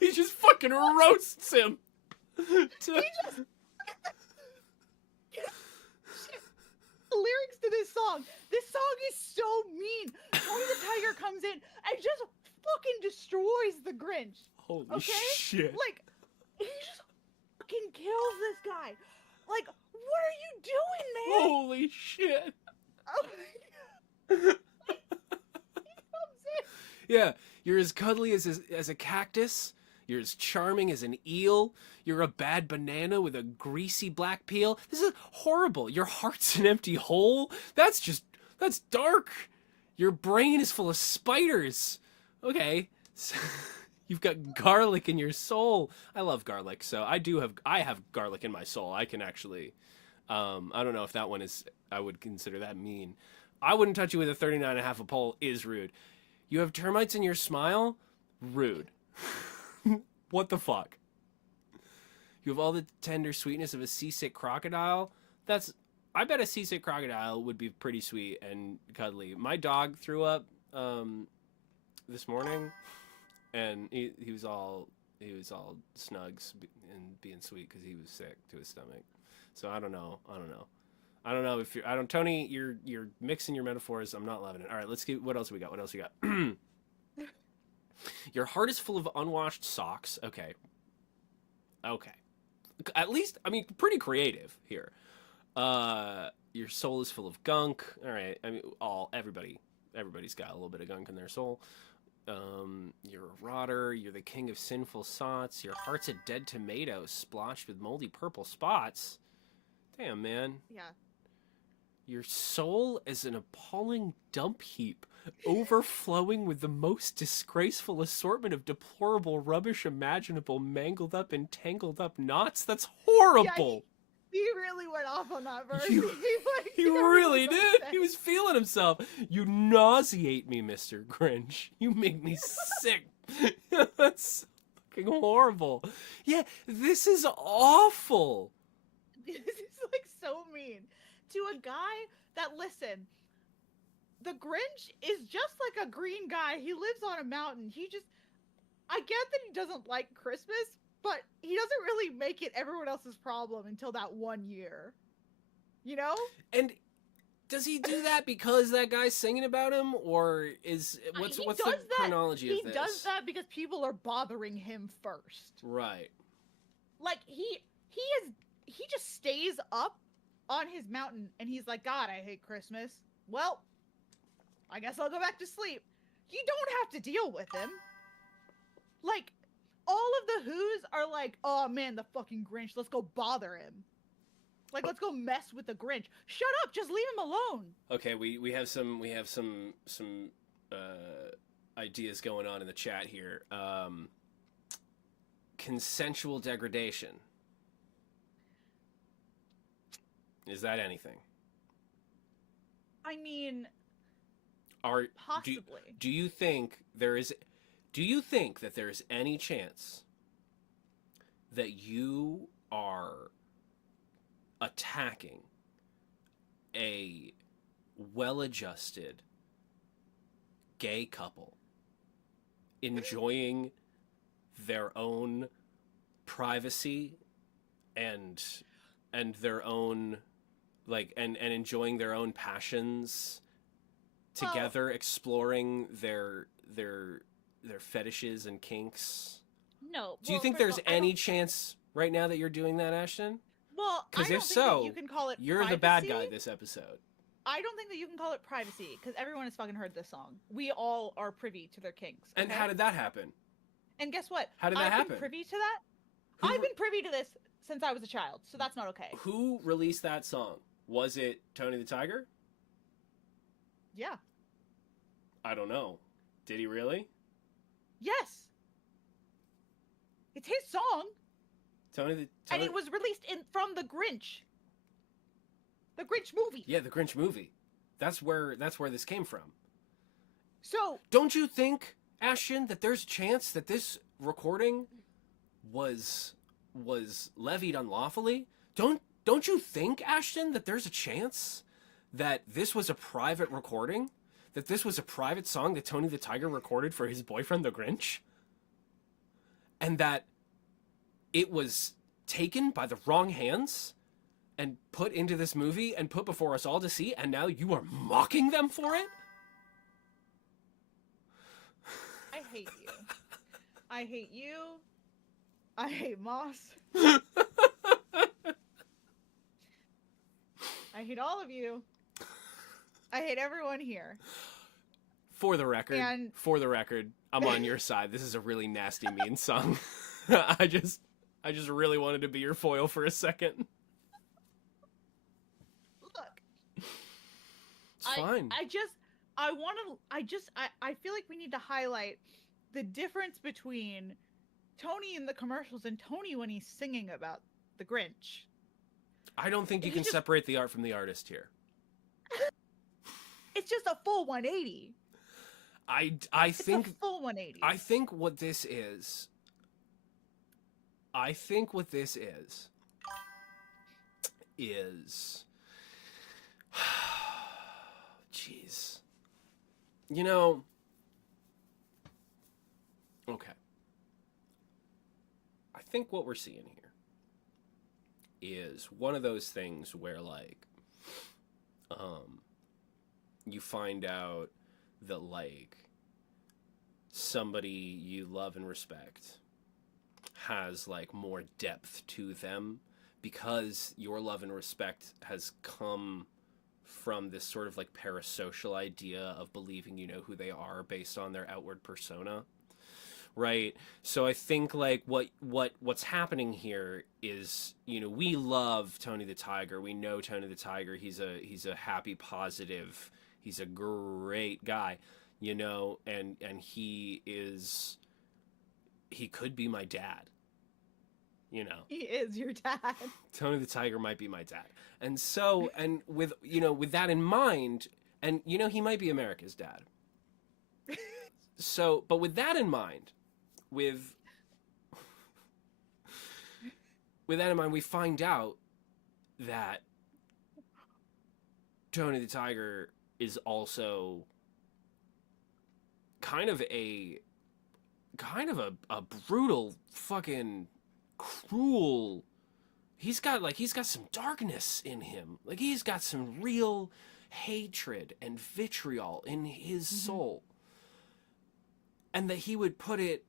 He just fucking roasts him. He just... The lyrics to this song is so mean. Tony the Tiger comes in and just fucking destroys the Grinch. Holy shit. Like, he just fucking kills this guy. Like, what are you doing, man? Holy shit. Oh my God. He comes in. Yeah, you're as cuddly as a cactus. You're as charming as an eel. You're a bad banana with a greasy black peel. This is horrible. Your heart's an empty hole. That's dark. Your brain is full of spiders. Okay. So, you've got garlic in your soul. I love garlic, so I have garlic in my soul. I can actually, I don't know if that one is, I would consider that mean. I wouldn't touch you with a 39.5 a pole is rude. You have termites in your smile? Rude. What the fuck? You have all the tender sweetness of a seasick crocodile? I bet a seasick crocodile would be pretty sweet and cuddly. My dog threw up this morning, and he was all snugs and being sweet because he was sick to his stomach. So I don't know if Tony, you're mixing your metaphors. I'm not loving it. All right, let's get, what else we got? Your heart is full of unwashed socks. Okay. At least, I mean, pretty creative here. Your soul is full of gunk. All right. I mean, everybody's got a little bit of gunk in their soul. You're a rotter. You're the king of sinful sots. Your heart's a dead tomato splotched with moldy purple spots. Damn, man. Yeah. Your soul is an appalling dump heap, overflowing with the most disgraceful assortment of deplorable rubbish imaginable, mangled up and tangled up knots. That's horrible. Yeah, he really went off on that verse. He really did. He was feeling himself. You nauseate me, Mr. Grinch. You make me sick. That's fucking horrible. Yeah, this is awful. This is like so mean. to a guy that, listen, the Grinch is just like a green guy. He lives on a mountain. I get that he doesn't like Christmas, but he doesn't really make it everyone else's problem until that one year. You know? And does he do that because that guy's singing about him, or what's the chronology of this? He does that because people are bothering him first. Right. Like he just stays up on his mountain and he's like, God, I hate Christmas. Well, I guess I'll go back to sleep. You don't have to deal with him. Like, all of the Who's are like, oh man, the fucking Grinch, let's go bother him. Like, let's go mess with the Grinch. Shut up, just leave him alone. Okay, we have some ideas going on in the chat here. Consensual degradation. Is that anything? I mean, possibly. Do you think that there is any chance that you are attacking a well-adjusted gay couple enjoying their own privacy and their own and enjoying their own passions together, exploring their fetishes and kinks? No. Do you think there's any chance right now that you're doing that, Ashton? Well, because if so, you can call it you're privacy. the bad guy this episode. I don't think that you can call it privacy because everyone has fucking heard this song. We all are privy to their kinks. Okay? And how did that happen? And guess what? How did that happen? I've been privy to that. I've been privy to this since I was a child, so that's not okay. Who released that song? Was it Tony the Tiger? Yeah. I don't know. Did he really? Yes. It's his song. And it was released from The Grinch. The Grinch movie. Yeah, the Grinch movie. That's where this came from. So, don't you think, Ashton, that there's a chance that this recording was levied unlawfully? Don't you think, Ashton, that there's a chance that this was a private recording? That this was a private song that Tony the Tiger recorded for his boyfriend, the Grinch? And that it was taken by the wrong hands and put into this movie and put before us all to see, and now you are mocking them for it? I hate you. I hate you. I hate Moss. I hate all of you. I hate everyone here. For the record, I'm on your side. This is a really nasty, mean song. I just really wanted to be your foil for a second. Look. It's fine. I feel like we need to highlight the difference between Tony in the commercials and Tony when he's singing about the Grinch. I don't think you can separate the art from the artist here. It's just a full 180. I think it's a full 180. I think what this is jeez. You know, okay. I think what we're seeing here is one of those things where, like, you find out that, like, somebody you love and respect has, like, more depth to them because your love and respect has come from this sort of, like, parasocial idea of believing you know who they are based on their outward persona. Right? So I think, like, what's happening here is, you know, we love Tony the Tiger. We know Tony the Tiger. He's a happy, positive, he's a great guy, you know, and he could be my dad. You know. He is your dad. Tony the Tiger might be my dad. And so, and with that in mind, and, you know, he might be America's dad. So, but with that in mind, with that in mind, we find out that Tony the Tiger is also kind of a brutal, fucking cruel. He's got some darkness in him. Like, he's got some real hatred and vitriol in his soul. And that he would put it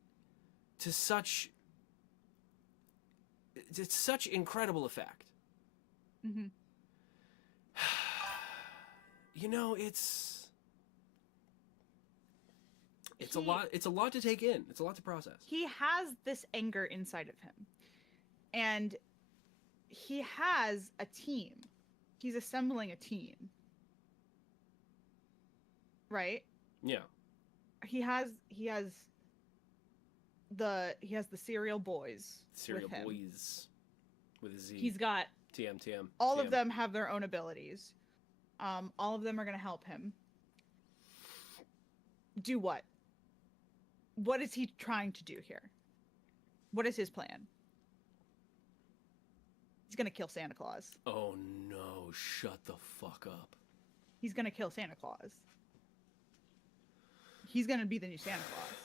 to such incredible effect. Mm-hmm. You know, it's a lot. It's a lot to take in. It's a lot to process. He has this anger inside of him, and he has a team. He's assembling a team, right? Yeah. He has the Serial Boys. Serial with him. Boys with a Z. He's got TM. all of them have their own abilities. All of them are going to help him. Do what? What is he trying to do here? What is his plan? He's going to kill Santa Claus. Oh no, shut the fuck up. He's going to kill Santa Claus. He's going to be the new Santa Claus.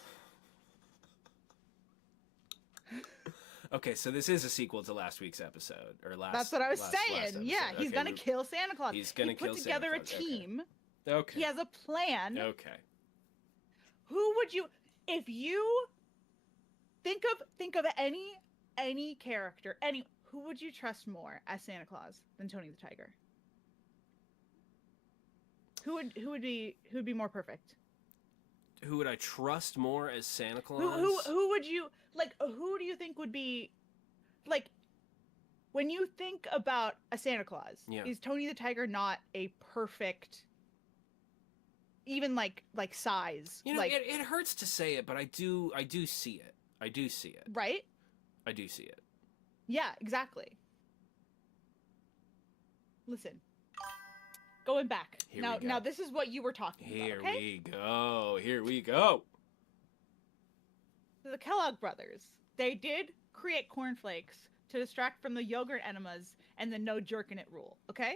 Okay, so this is a sequel to last week's episode, or last. That's what I was last saying. episode. Yeah, he's Okay, gonna kill Santa Claus. He's gonna kill put together Santa a Claus. team. Okay. He has a plan. Okay. Who would you, if you think of any character, who would you trust more as Santa Claus than Tony the Tiger? Who would be more perfect? Who would I trust more as Santa Claus? Who would you like? Who do you think would be like when you think about a Santa Claus? Yeah. Is Tony the Tiger not a perfect, even like size? You know, like, it hurts to say it, but I do see it. I do see it. right? I do see it. Yeah, exactly. Listen. Going back. Here now, we go. now this is what you were talking Here about, okay? we go. Here we go. The Kellogg brothers, they did create cornflakes to distract from the yogurt enemas and the no jerkin' it rule, okay?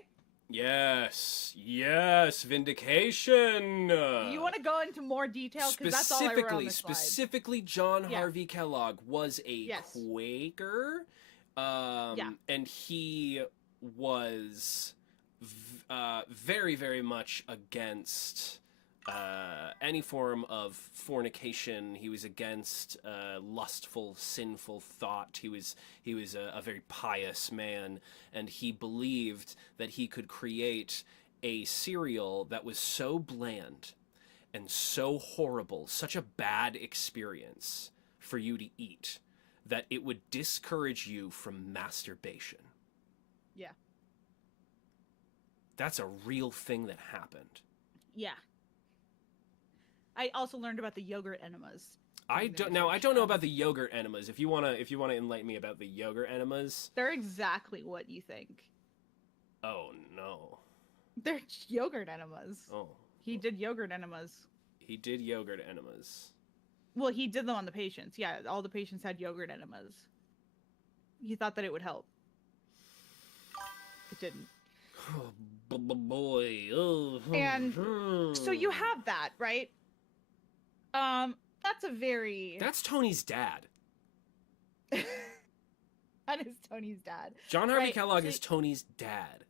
Yes. Yes. Vindication. You want to go into more detail? Because that's all I wrote on this slide. Specifically, John Yeah. Harvey Kellogg was a Yes. Quaker. Yeah. And he was very, very much against any form of fornication. He was against lustful, sinful thought. He was a very pious man, and he believed that he could create a cereal that was so bland and so horrible, such a bad experience for you to eat, that it would discourage you from masturbation. Yeah. That's a real thing that happened. Yeah. I also learned about the yogurt enemas. I don't know about the yogurt enemas. If you wanna enlighten me about the yogurt enemas. They're exactly what you think. Oh no. They're yogurt enemas. Oh. He did yogurt enemas. He did yogurt enemas. Well, he did them on the patients. Yeah, all the patients had yogurt enemas. He thought that it would help. It didn't. Oh, boy. Oh. And so you have that, right? That's a very... That's Tony's dad. That is Tony's dad. John Harvey Right, Kellogg so- is Tony's dad.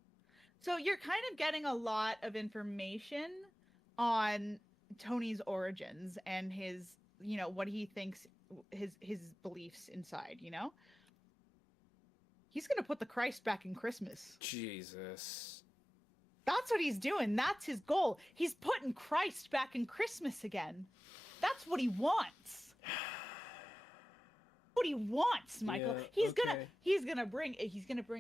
So you're kind of getting a lot of information on Tony's origins and his, what he thinks, his beliefs inside, He's going to put the Christ back in Christmas. Jesus. That's what he's doing. That's his goal. He's putting Christ back in Christmas again. That's what he wants. What he wants, Michael. Yeah, He's gonna bring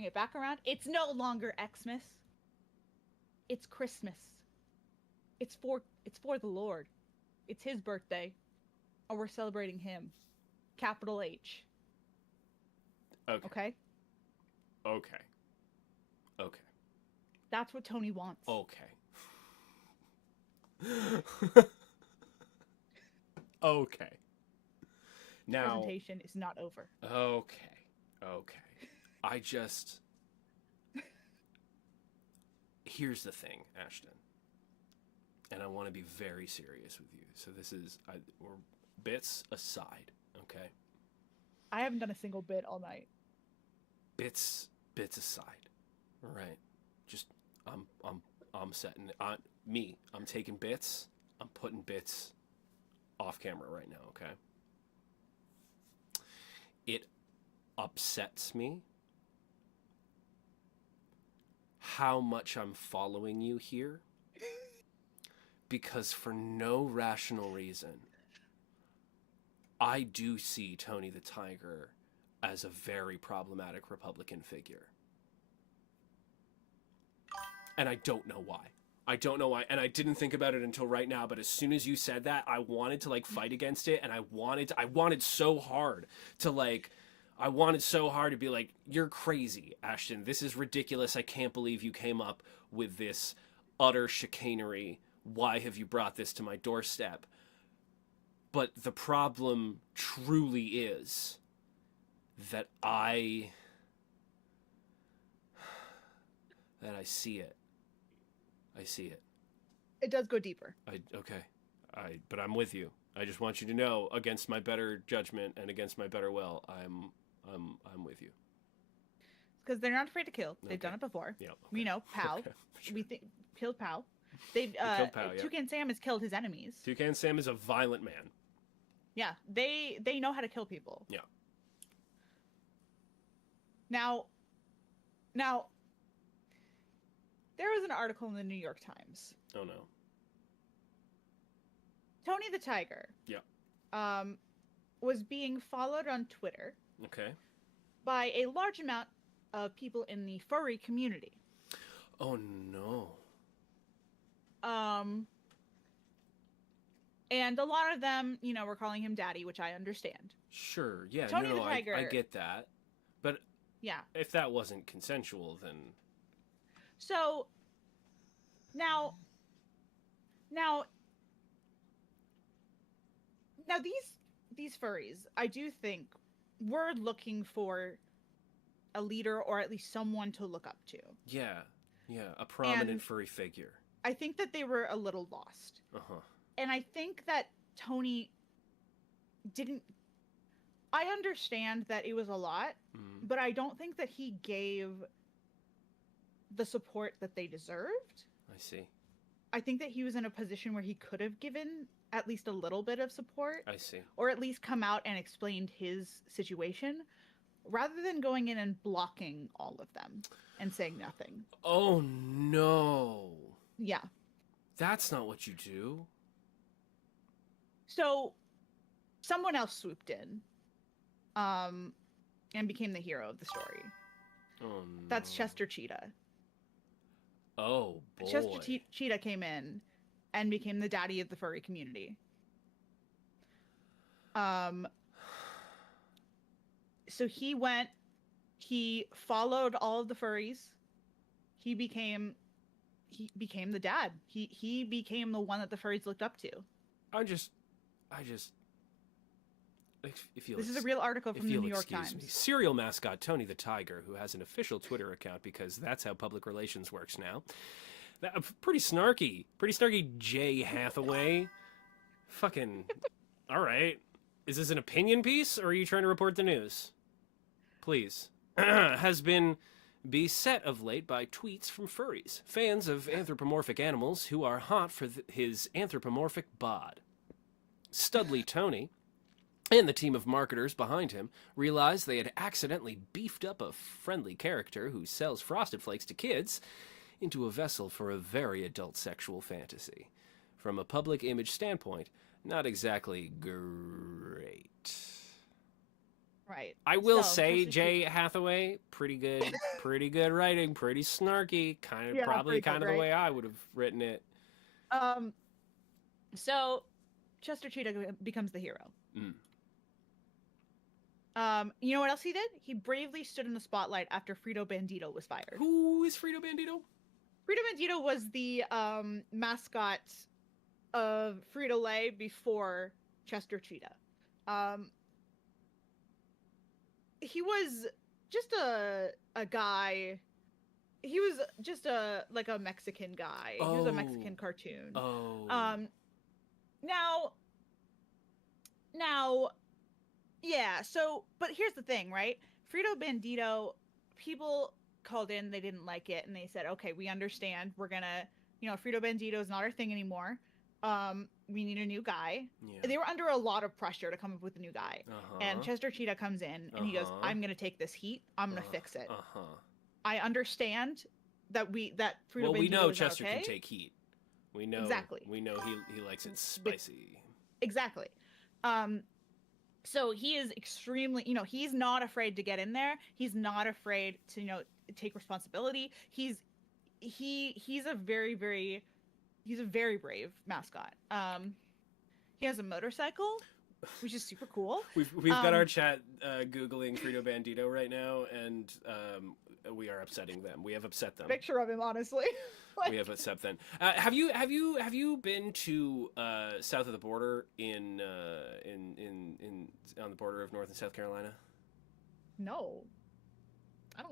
it back around. It's no longer Xmas. It's Christmas. It's for the Lord. It's his birthday. And we're celebrating him. Capital H. Okay. Okay? Okay. Okay. That's what Tony wants. Okay. Okay. Now. Presentation is not over. Okay. Okay. Here's the thing, Ashton. And I want to be very serious with you. So this is, we're bits aside, okay? I haven't done a single bit all night. Bits aside, all right? Just, I'm setting it on me. I'm taking bits. I'm putting bits off camera right now, okay? It upsets me how much I'm following you here, because for no rational reason, I do see Tony the Tiger as a very problematic Republican figure. And I don't know why. I don't know why, and I didn't think about it until right now, but as soon as you said that, I wanted to, like, fight against it, and I wanted so hard to, like, I wanted so hard to be like, you're crazy, Ashton. This is ridiculous. I can't believe you came up with this utter chicanery. Why have you brought this to my doorstep? But the problem truly is that I see it. I see it. It does go deeper. But I'm with you. I just want you to know, against my better judgment and against my better will, I'm with you. Because they're not afraid to kill. They've Okay. done it before. Yeah. Okay. We know Pow. Okay, sure. We think killed Pow. They've killed Pow, yeah. Toucan Sam has killed his enemies. Toucan Sam is a violent man. Yeah, they know how to kill people. Yeah. Now, there was an article in the New York Times. Oh no. Tony the Tiger. Yeah. Was being followed on Twitter Okay. by a large amount of people in the furry community. Oh no. And a lot of them, were calling him daddy, which I understand. Sure. Yeah. Tony no, the Tiger. I get that. But Yeah. if that wasn't consensual, then So now these furries, I do think we're looking for a leader or at least someone to look up to. yeah, a prominent And- furry figure. I think that they were a little lost. Uh-huh. And I think that Tony didn't. I understand that it was a lot, Mm. but I don't think that he gave the support that they deserved. I see. I think that he was in a position where he could have given at least a little bit of support, I see. or at least come out and explained his situation, rather than going in and blocking all of them and saying nothing. Oh no. Yeah. That's not what you do. So someone else swooped in, and became the hero of the story. Oh no. That's Chester Cheetah. Oh boy. Chester Cheetah came in and became the daddy of the furry community. So he followed all of the furries. He became the dad. He became the one that the furries looked up to. I just if you'll This is a real article from if the you'll New York excuse Times. me. Serial mascot Tony the Tiger, who has an official Twitter account because that's how public relations works now. Pretty snarky. Jay Hathaway. Fucking. All right. Is this an opinion piece, or are you trying to report the news? Please. Has been beset of late by tweets from furries, fans of anthropomorphic animals who are hot for his anthropomorphic bod. Studley Tony and the team of marketers behind him realized they had accidentally beefed up a friendly character who sells Frosted Flakes to kids into a vessel for a very adult sexual fantasy. From a public image standpoint, not exactly great. Right. I will So, say, Chester Jay Hathaway, pretty good writing, pretty snarky, Yeah, probably pretty good, kind of right? the way I would have written it. So Chester Cheetah becomes the hero. Mm. You know what else he did? He bravely stood in the spotlight after Frito Bandito was fired. Who is Frito Bandito? Frito Bandito was the mascot of Frito-Lay before Chester Cheetah. He was just a guy he was just a Mexican guy. He was a Oh. Mexican cartoon. Oh. Um, now, now, yeah. So, but here's the thing, right? Frito Bandito, people called in, they didn't like it, and they said, "Okay, we understand. We're gonna, Frito Bandito is not our thing anymore. We need a new guy." Yeah. They were under a lot of pressure to come up with a new guy. And Uh-huh. Chester Cheetah comes in and he goes, Uh-huh. "I'm gonna take this heat. I'm gonna fix it. Uh-huh. I understand that Frito Well, we Bandito know is not Chester okay." can take heat. We know Exactly. he likes it spicy. Exactly. Um, so he is extremely, he's not afraid to get in there. He's not afraid to, take responsibility. He's a very brave mascot. He has a motorcycle, which is super cool. We've got our chat googling Frito Bandito right now, and we are upsetting them. We have upset them. Picture of him, honestly. We have upset them. Have you been to south of the border in on the border of North and South Carolina? No, I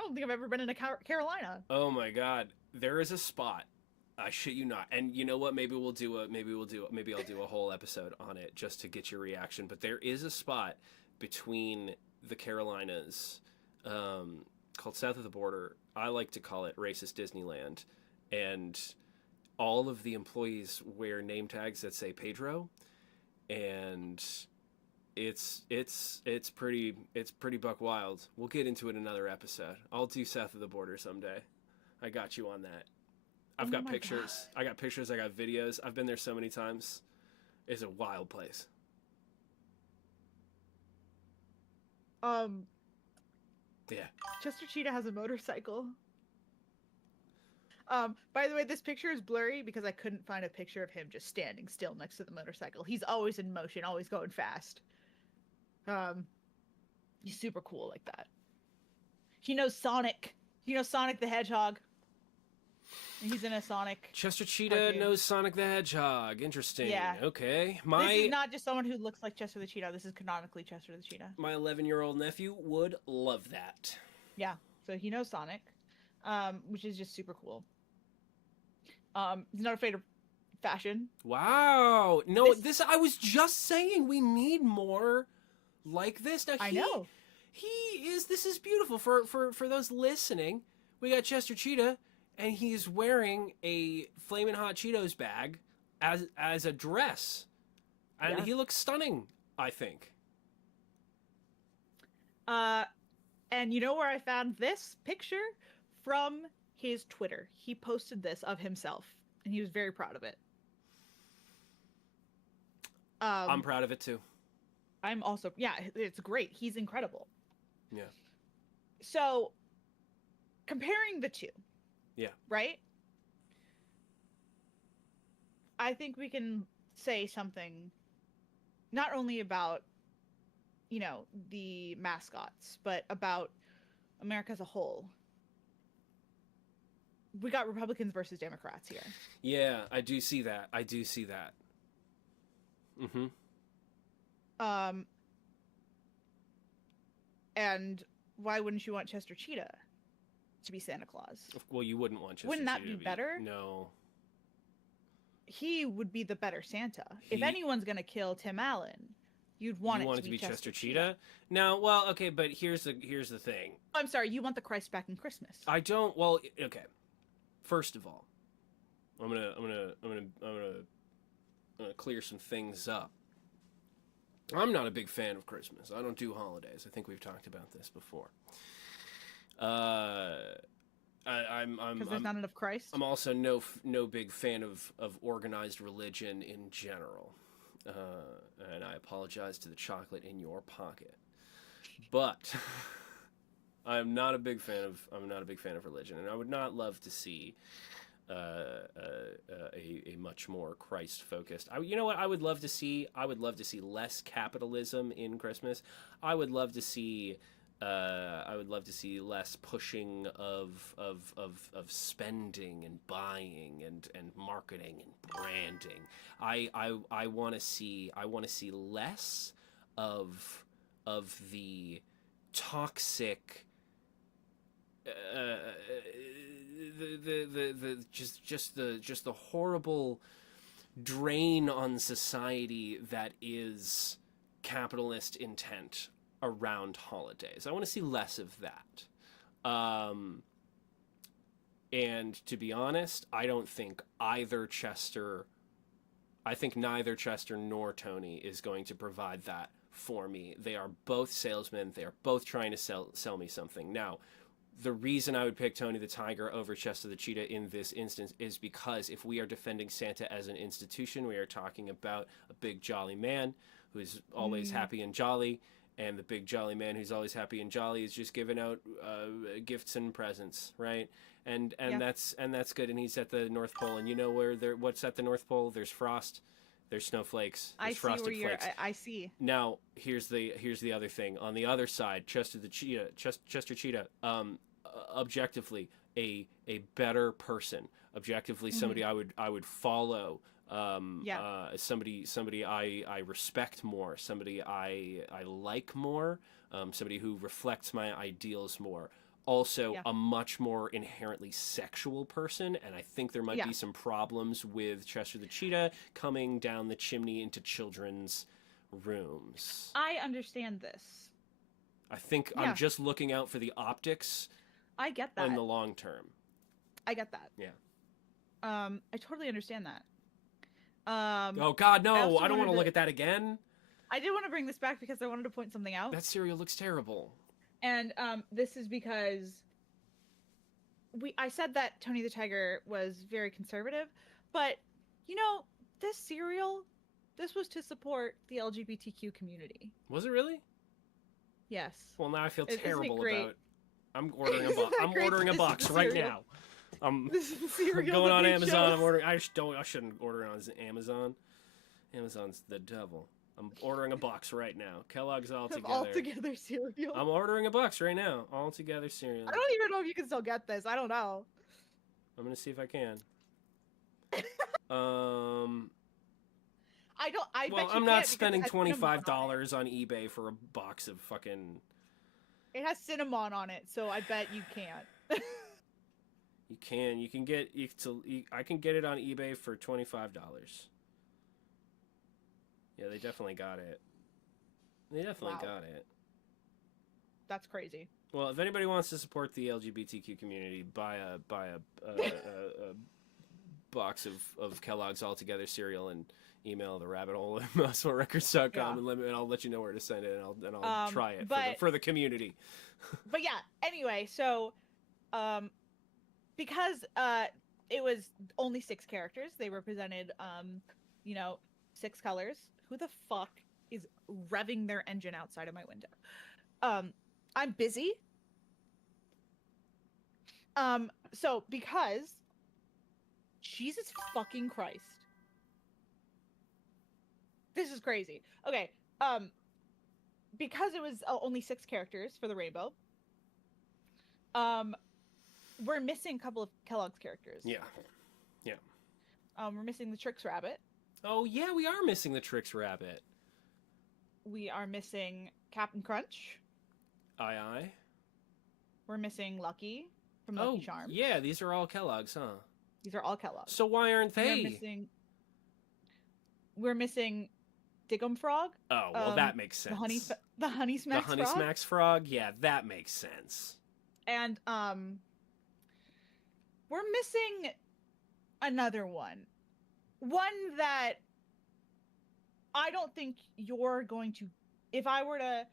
don't think I've ever been in Carolina. Oh my God, there is a spot. I shit you not. And you know what? Maybe I'll do a whole episode on it just to get your reaction. But there is a spot between the Carolinas called south of the border. I like to call it racist Disneyland, and all of the employees wear name tags that say Pedro, and it's pretty buck wild. We'll get into it in another episode. I'll do south of the border someday. I got you on that. I've got pictures. God. I got pictures. I got videos. I've been there so many times. It's a wild place. Yeah. Chester Cheetah has a motorcycle. By the way, this picture is blurry because I couldn't find a picture of him just standing still next to the motorcycle. He's always in motion, always going fast. He's super cool like that. He knows Sonic. He knows Sonic the Hedgehog. And he's in a Sonic. Chester Cheetah cartoon. knows Sonic the Hedgehog. Interesting. Yeah. Okay. This is not just someone who looks like Chester the Cheetah. This is canonically Chester the Cheetah. My 11-year-old nephew would love that. Yeah. So he knows Sonic, which is just super cool. He's not afraid of fashion. Wow. No, this I was just saying we need more like this. Now, I know. This is beautiful for those listening. We got Chester Cheetah, and he's wearing a Flamin' Hot Cheetos bag as a dress. And he looks stunning, I think. And you know where I found this picture? From his Twitter. He posted this of himself, and he was very proud of it. I'm proud of it too. I'm also, it's great. He's incredible. Yeah. So, comparing the two. Yeah. Right? I think we can say something not only about, the mascots, but about America as a whole. We got Republicans versus Democrats here. Yeah, I do see that. Mm-hmm. And why wouldn't you want Chester Cheetah to be Santa Claus? Well, you wouldn't want Chester Wouldn't that Cheetah be better? No. He would be the better Santa. If anyone's gonna kill Tim Allen, you'd want it to be Chester Cheetah. Now, well, okay, but here's the thing. I'm sorry, you want the Christ back in Christmas. I don't. Well, okay. First of all, I'm gonna clear some things up. I'm not a big fan of Christmas. I don't do holidays. I think we've talked about this before. I'm because there's not enough Christ. I'm also no big fan of organized religion in general, and I apologize to the chocolate in your pocket, but I'm not a big fan of religion, and I would not love to see a much more Christ focused. You know what I would love to see? I would love to see less capitalism in Christmas. I would love to see less pushing of spending and buying and marketing and branding. I want to see less of the toxic just the horrible drain on society that is capitalist intent around holidays. I want to see less of that. And to be honest, I don't think either Chester. I think neither Chester nor Tony is going to provide that for me. They are both salesmen. They are both trying to sell me something. Now, the reason I would pick Tony the Tiger over Chester the Cheetah in this instance is because if we are defending Santa as an institution, we are talking about a big jolly man who is always happy and jolly, and the big jolly man who's always happy and jolly is just giving out gifts and presents, right? And that's good. And he's at the North Pole, and you know what's at the North Pole? There's frost. There's snowflakes. There's frosted flakes. I see. Now, here's the other thing. On the other side, Chester Cheetah, objectively a better person. Objectively, somebody I would follow. Somebody I respect more. Somebody I like more. Somebody who reflects my ideals more. Also, a much more inherently sexual person, and I think there might be some problems with Chester the Cheetah coming down the chimney into children's rooms. I understand this. I think I'm just looking out for the optics. I get that. In the long term. I get that. Yeah. I totally understand that. Oh God, no! I don't want to look at that again. I did want to bring this back because I wanted to point something out. That cereal looks terrible. And this is because I said that Tony the Tiger was very conservative, but you know, this cereal, this was to support the LGBTQ community. Was it really? Yes. Well, now I feel terrible about it. I'm ordering I'm ordering a box right now. This is the cereal. Going on Amazon. I'm ordering. I shouldn't order it on Amazon. Amazon's the devil. I'm ordering a box right now. Kellogg's All Together cereal. I'm ordering a box right now. All Together cereal. I don't even know if you can still get this. I don't know. I'm gonna see if I can. I'm not spending $25 on eBay for a box of fucking. It has cinnamon on it, so I bet you can't. You can. You can get. I can get it on eBay for $25. Yeah, they definitely got it. They definitely got it. That's crazy. Well, if anybody wants to support the LGBTQ community, buy a box of Kellogg's All Together cereal and email the rabbit hole at mouseholerecords.com and I'll let you know where to send it and I'll try it for the community. But yeah, anyway, so because it was only 6 characters, they represented 6 colors. Who the fuck is revving their engine outside of my window? I'm busy. So because Jesus fucking Christ. This is crazy. Okay. Because it was only 6 characters for the rainbow. We're missing a couple of Kellogg's characters. Yeah. We're missing the Trix Rabbit. Oh yeah, we are missing the Trix Rabbit. We are missing Captain Crunch. Aye. We're missing Lucky from Lucky Charms. Yeah, these are all Kellogg's, huh? These are all Kellogg's. So why aren't they? We're missing Diggum Frog. Oh, well, that makes sense. The Honey Smacks Frog. The Honey Smacks Frog? Yeah, that makes sense. And we're missing another one. One that I don't think you're going to... If I were to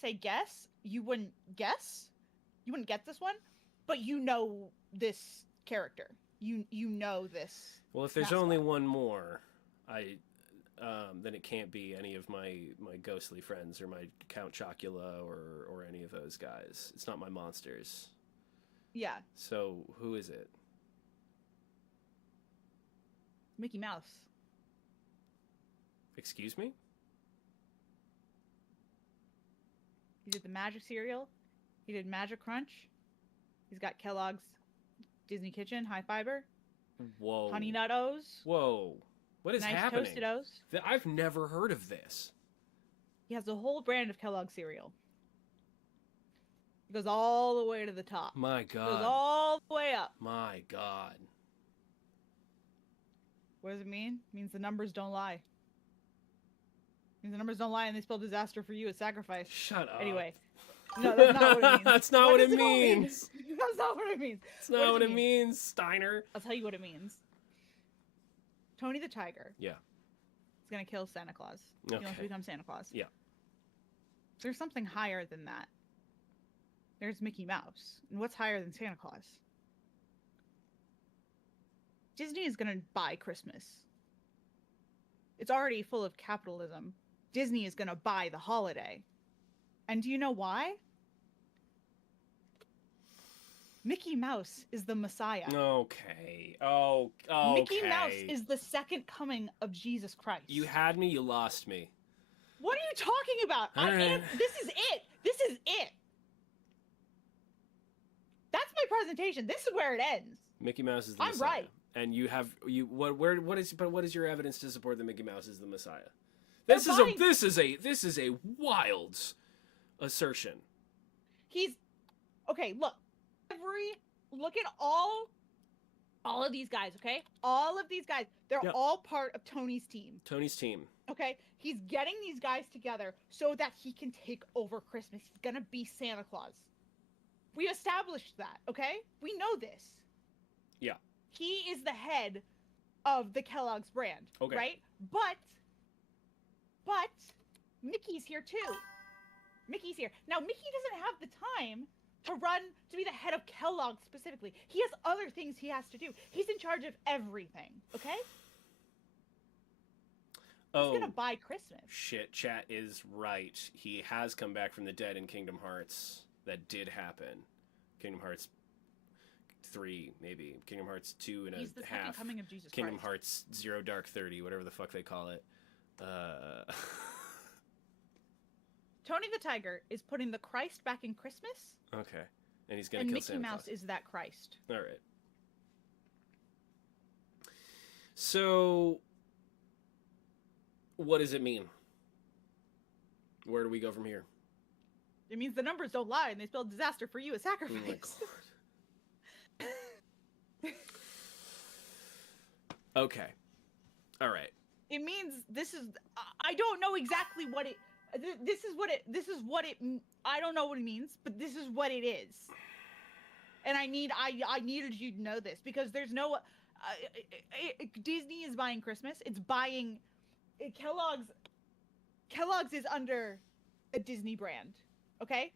say guess, you wouldn't guess. You wouldn't get this one. But you know this character. You know this. Well, if there's only one more, then it can't be any of my ghostly friends or my Count Chocula or any of those guys. It's not my monsters. Yeah. So who is it? Mickey Mouse. Excuse me? He did the Magic Cereal. He did Magic Crunch. He's got Kellogg's Disney Kitchen, High Fiber. Whoa. Honey Nut O's. Whoa. What is happening? Nice Toasted O's. I've never heard of this. He has a whole brand of Kellogg's cereal. Goes all the way to the top. My Goes God. all the way up. My God. What does it mean? It means the numbers don't lie. It means the numbers don't lie and they spell disaster for you as sacrifice. Shut up. Anyway. No, that's not what it means. That's not what it does all mean? means. That's not what it means. That's not what it means, Steiner. I'll tell you what it means. Tony the Tiger. Yeah. Is gonna kill Santa Claus. He wants to Okay. become Santa Claus. Yeah. There's something higher than that. There's Mickey Mouse. And what's higher than Santa Claus? Disney is gonna buy Christmas. It's already full of capitalism. Disney is gonna buy the holiday. And do you know why? Mickey Mouse is the Messiah. Okay. Oh, okay. Mickey Mouse is the second coming of Jesus Christ. You had me, you lost me. What are you talking about? All right. This is it. This is it. That's my presentation. This is where it ends. Mickey Mouse is the I'm Messiah. right. And you have what is your evidence to support that Mickey Mouse is the Messiah? They're This is a wild assertion. He's okay. Look, look at all of these guys. Okay, all of these guys. They're Yep. all part of Tony's team. Tony's team. Okay, he's getting these guys together so that he can take over Christmas. He's gonna be Santa Claus. We established that. Okay, we know this. Yeah. He is the head of the Kellogg's brand. Okay. Right, but Mickey's here too. Mickey's here. Now, Mickey doesn't have the time to be the head of Kellogg specifically. He has other things he has to do. He's in charge of everything, okay? Oh, He's gonna buy Christmas. shit, chat is right. He has come back from the dead in Kingdom Hearts. That did happen. Kingdom Hearts 3, maybe. Kingdom Hearts 2 and He's the a second half. coming of Jesus Kingdom Christ. Hearts 0 Dark 30, whatever the fuck they call it. Tony the Tiger is putting the Christ back in Christmas, Okay. And he's gonna and kill Mickey Santa Mouse Claus. is that Christ. All right. So, what does it mean? Where do we go from here? It means the numbers don't lie, and they spell disaster for you as Oh my sacrifice. God. Okay. All right. It means this is. I don't know exactly what it. This is what it. I don't know what it means, but this is what it is. And I needed you to know this because there's no. Disney is buying Christmas. It's buying. Kellogg's is under a Disney brand. Okay.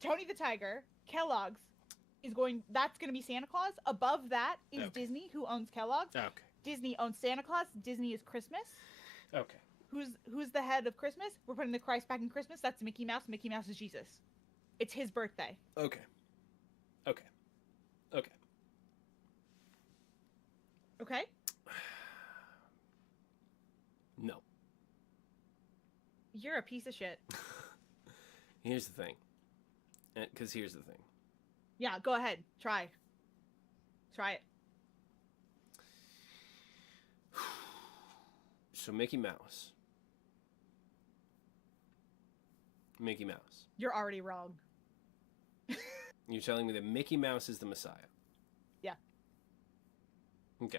Tony the Tiger, Kellogg's is going. That's going to be Santa Claus. Above that is Okay. Disney, who owns Kellogg's. Okay. Disney owns Santa Claus. Disney is Christmas. Okay. Who's the head of Christmas? We're putting the Christ back in Christmas. That's Mickey Mouse. Mickey Mouse is Jesus. It's his birthday. Okay. Okay. Okay. Okay? No. You're a piece of shit. Here's the thing. Because here's the thing. Yeah, go ahead. Try. Try it. So Mickey Mouse. Mickey Mouse. You're already wrong. You're telling me that Mickey Mouse is the Messiah? Yeah. Okay.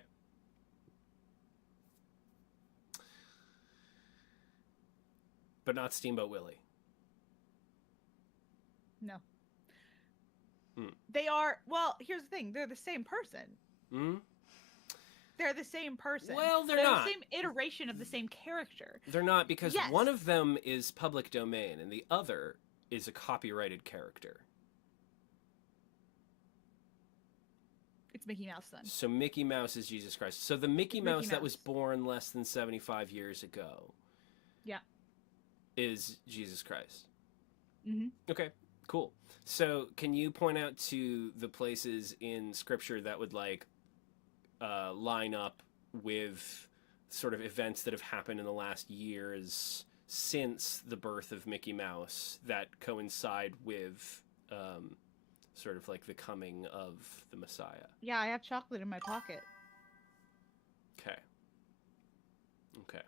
But not Steamboat Willie. No. Hmm. They are, well, here's the thing. They're the same person. Hmm? They're the same person. Well, they're the not. same iteration of the same character. They're not, because Yes. one of them is public domain and the other is a copyrighted character. It's Mickey Mouse then. So Mickey Mouse is Jesus Christ. So the Mickey Mouse, Mickey that was Mouse. born less than 75 years ago Yeah. is Jesus Christ. Mm-hmm. Okay, cool. So can you point out to the places in Scripture that would line up with sort of events that have happened in the last years since the birth of Mickey Mouse that coincide with sort of like the coming of the Messiah? Yeah, I have chocolate in my pocket. Okay. Okay.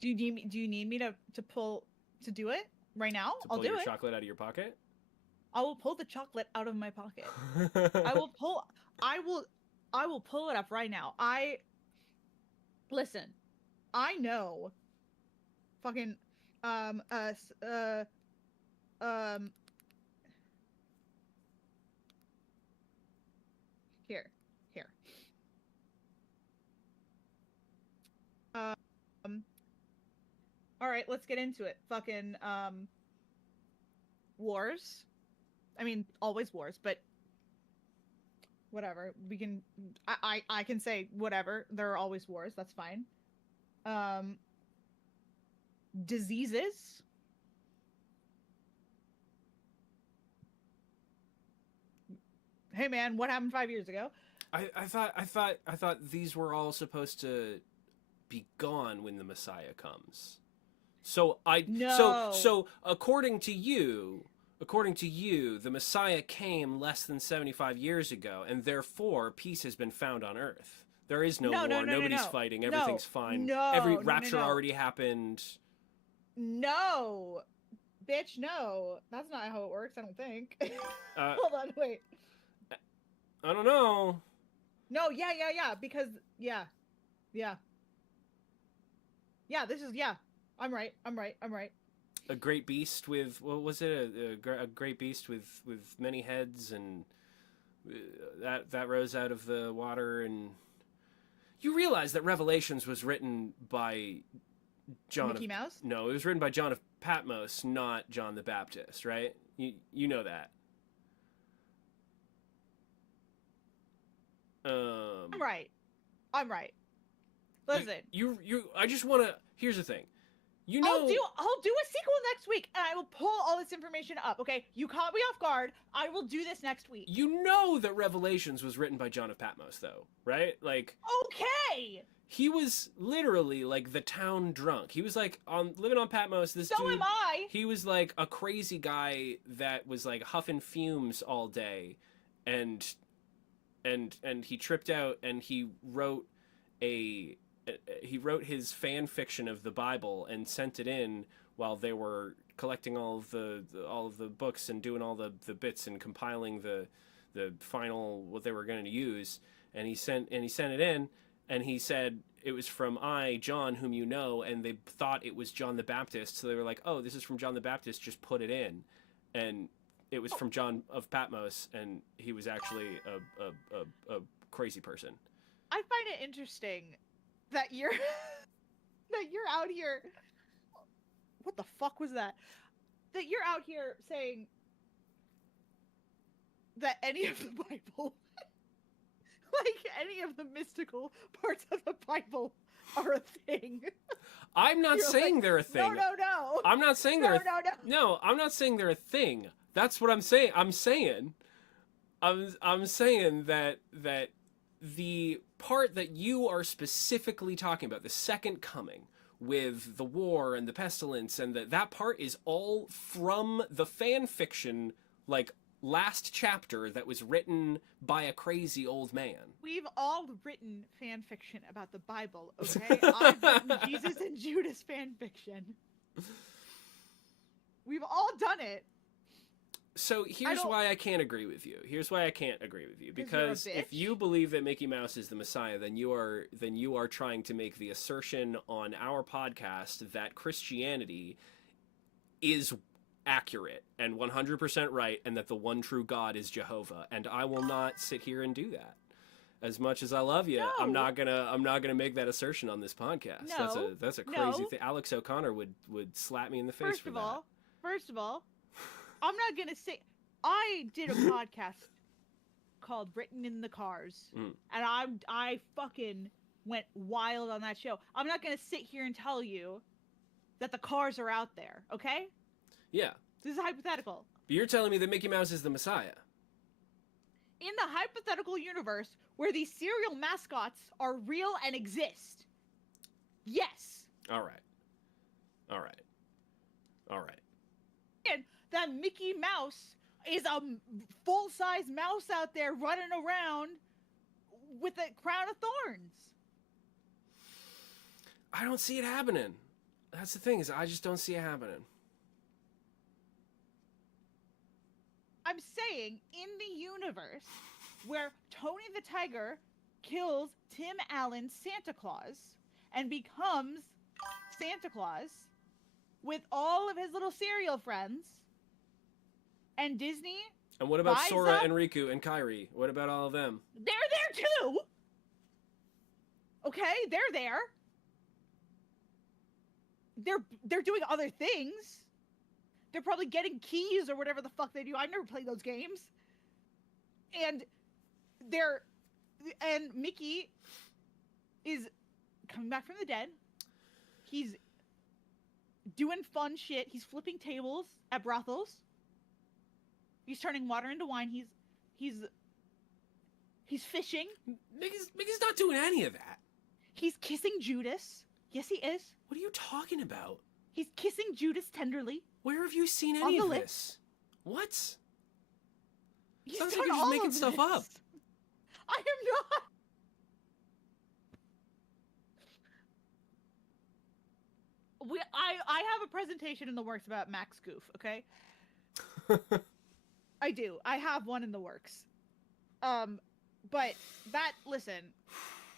Do you need me to do it? Right now, to I'll pull do your it. chocolate out of your pocket? I will pull the chocolate out of my pocket. I will pull. I will pull it up right now. Listen. I know. Fucking. Um. Uh. Um. Here. Here. Um. All right. Let's get into it. Fucking. Wars. I mean, always wars, but whatever. We can. I can say whatever. There are always wars. That's fine. Um. Diseases. Hey man, what happened 5 years ago? I thought these were all supposed to be gone when the Messiah comes. No. So according to you, the Messiah came less than 75 years ago, and therefore peace has been found on earth. There is no war, nobody's fighting, everything's fine. Every rapture already happened. No. Bitch, no. That's not how it works, I don't think. Hold on, wait. I don't know. No, yeah, because yeah. Yeah, this is I'm right. A great beast with what was it? A great beast with many heads, and that rose out of the water. And you realize that Revelations was written by John Mickey Mouse? No, it was written by John of Patmos, not John the Baptist, right? You know that. I'm right. Listen. You I just want to. Here's the thing. You know, I'll do a sequel next week, and I will pull all this information up. Okay, you caught me off guard. I will do this next week. You know that Revelations was written by John of Patmos, though, right? Like, okay, he was literally like the town drunk. He was like living on Patmos. This so dude, am I. He was like a crazy guy that was like huffing fumes all day, and he tripped out, and he wrote his fan fiction of the Bible and sent it in while they were collecting all of the books and doing all the bits and compiling the final what they were going to use. And he sent it in, and he said it was from I, John, whom you know, and they thought it was John the Baptist, so they were like, oh, this is from John the Baptist, just put it in. And it was from John of Patmos, and he was actually a crazy person. I find it interesting that you're out here. What the fuck was that? That you're out here saying that any of the Bible, like any of the mystical parts of the Bible, are a thing. I'm not saying like, they're a thing. No. I'm not saying they're no. I'm not saying they're a thing. That's what I'm saying. I'm saying that the part that you are specifically talking about, the second coming with the war and the pestilence, and that part is all from the fan fiction, like last chapter that was written by a crazy old man. We've all written fan fiction about the Bible, okay? I've written Jesus and Judas fan fiction. We've all done it. So here's why I can't agree with you. Because if you believe that Mickey Mouse is the Messiah, then you are trying to make the assertion on our podcast that Christianity is accurate and 100% right, and that the one true God is Jehovah. And I will not sit here and do that. As much as I love you, no. I'm not gonna make that assertion on this podcast. No. That's a crazy thing. Alex O'Connor would slap me in the face for that. First of all, I'm not gonna say. I did a podcast called "Written in the Cars," and I fucking went wild on that show. I'm not gonna sit here and tell you that the cars are out there. Okay? Yeah. This is hypothetical. But you're telling me that Mickey Mouse is the Messiah. In the hypothetical universe where these cereal mascots are real and exist, yes. All right. And that Mickey Mouse is a full-size mouse out there running around with a crown of thorns. I don't see it happening. That's the thing, is I just don't see it happening. I'm saying in the universe where Tony the Tiger kills Tim Allen's Santa Claus and becomes Santa Claus with all of his little cereal friends, and Disney And what about buys Sora up, and Riku and Kairi? What about all of them? they're there too. Okay, they're there. They're doing other things. They're probably getting keys or whatever the fuck they do. I've never played those games. And Mickey is coming back from the dead. He's doing fun shit. He's flipping tables at brothels. He's turning water into wine. He's fishing. Mickey's not doing any of that. He's kissing Judas. Yes, he is. What are you talking about? He's kissing Judas tenderly. Where have you seen On any the of lips. this? What? He's Sounds done like you're just all making of stuff up. this. I am not. I have a presentation in the works about Max Goof, okay? I do. I have one in the works. But listen,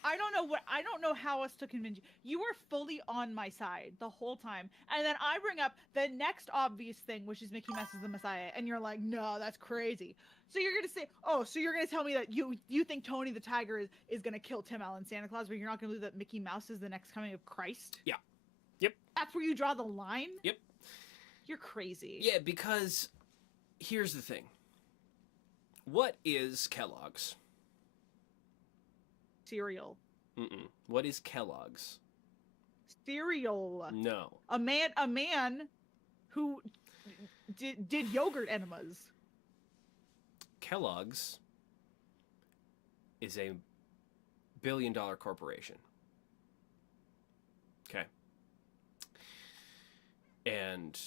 I don't know how else to convince you. You were fully on my side the whole time. And then I bring up the next obvious thing, which is Mickey Mouse is the Messiah, and you're like, "No, that's crazy." So you're going to say, "Oh, so you're going to tell me that you think Tony the Tiger is going to kill Tim Allen Santa Claus, but you're not going to believe that Mickey Mouse is the next coming of Christ?" Yeah. Yep. That's where you draw the line? Yep. You're crazy. Yeah, because here's the thing. What is Kellogg's? Cereal. What is Kellogg's? Cereal. No. A man who did yogurt enemas. Kellogg's is a billion-dollar corporation. Okay. And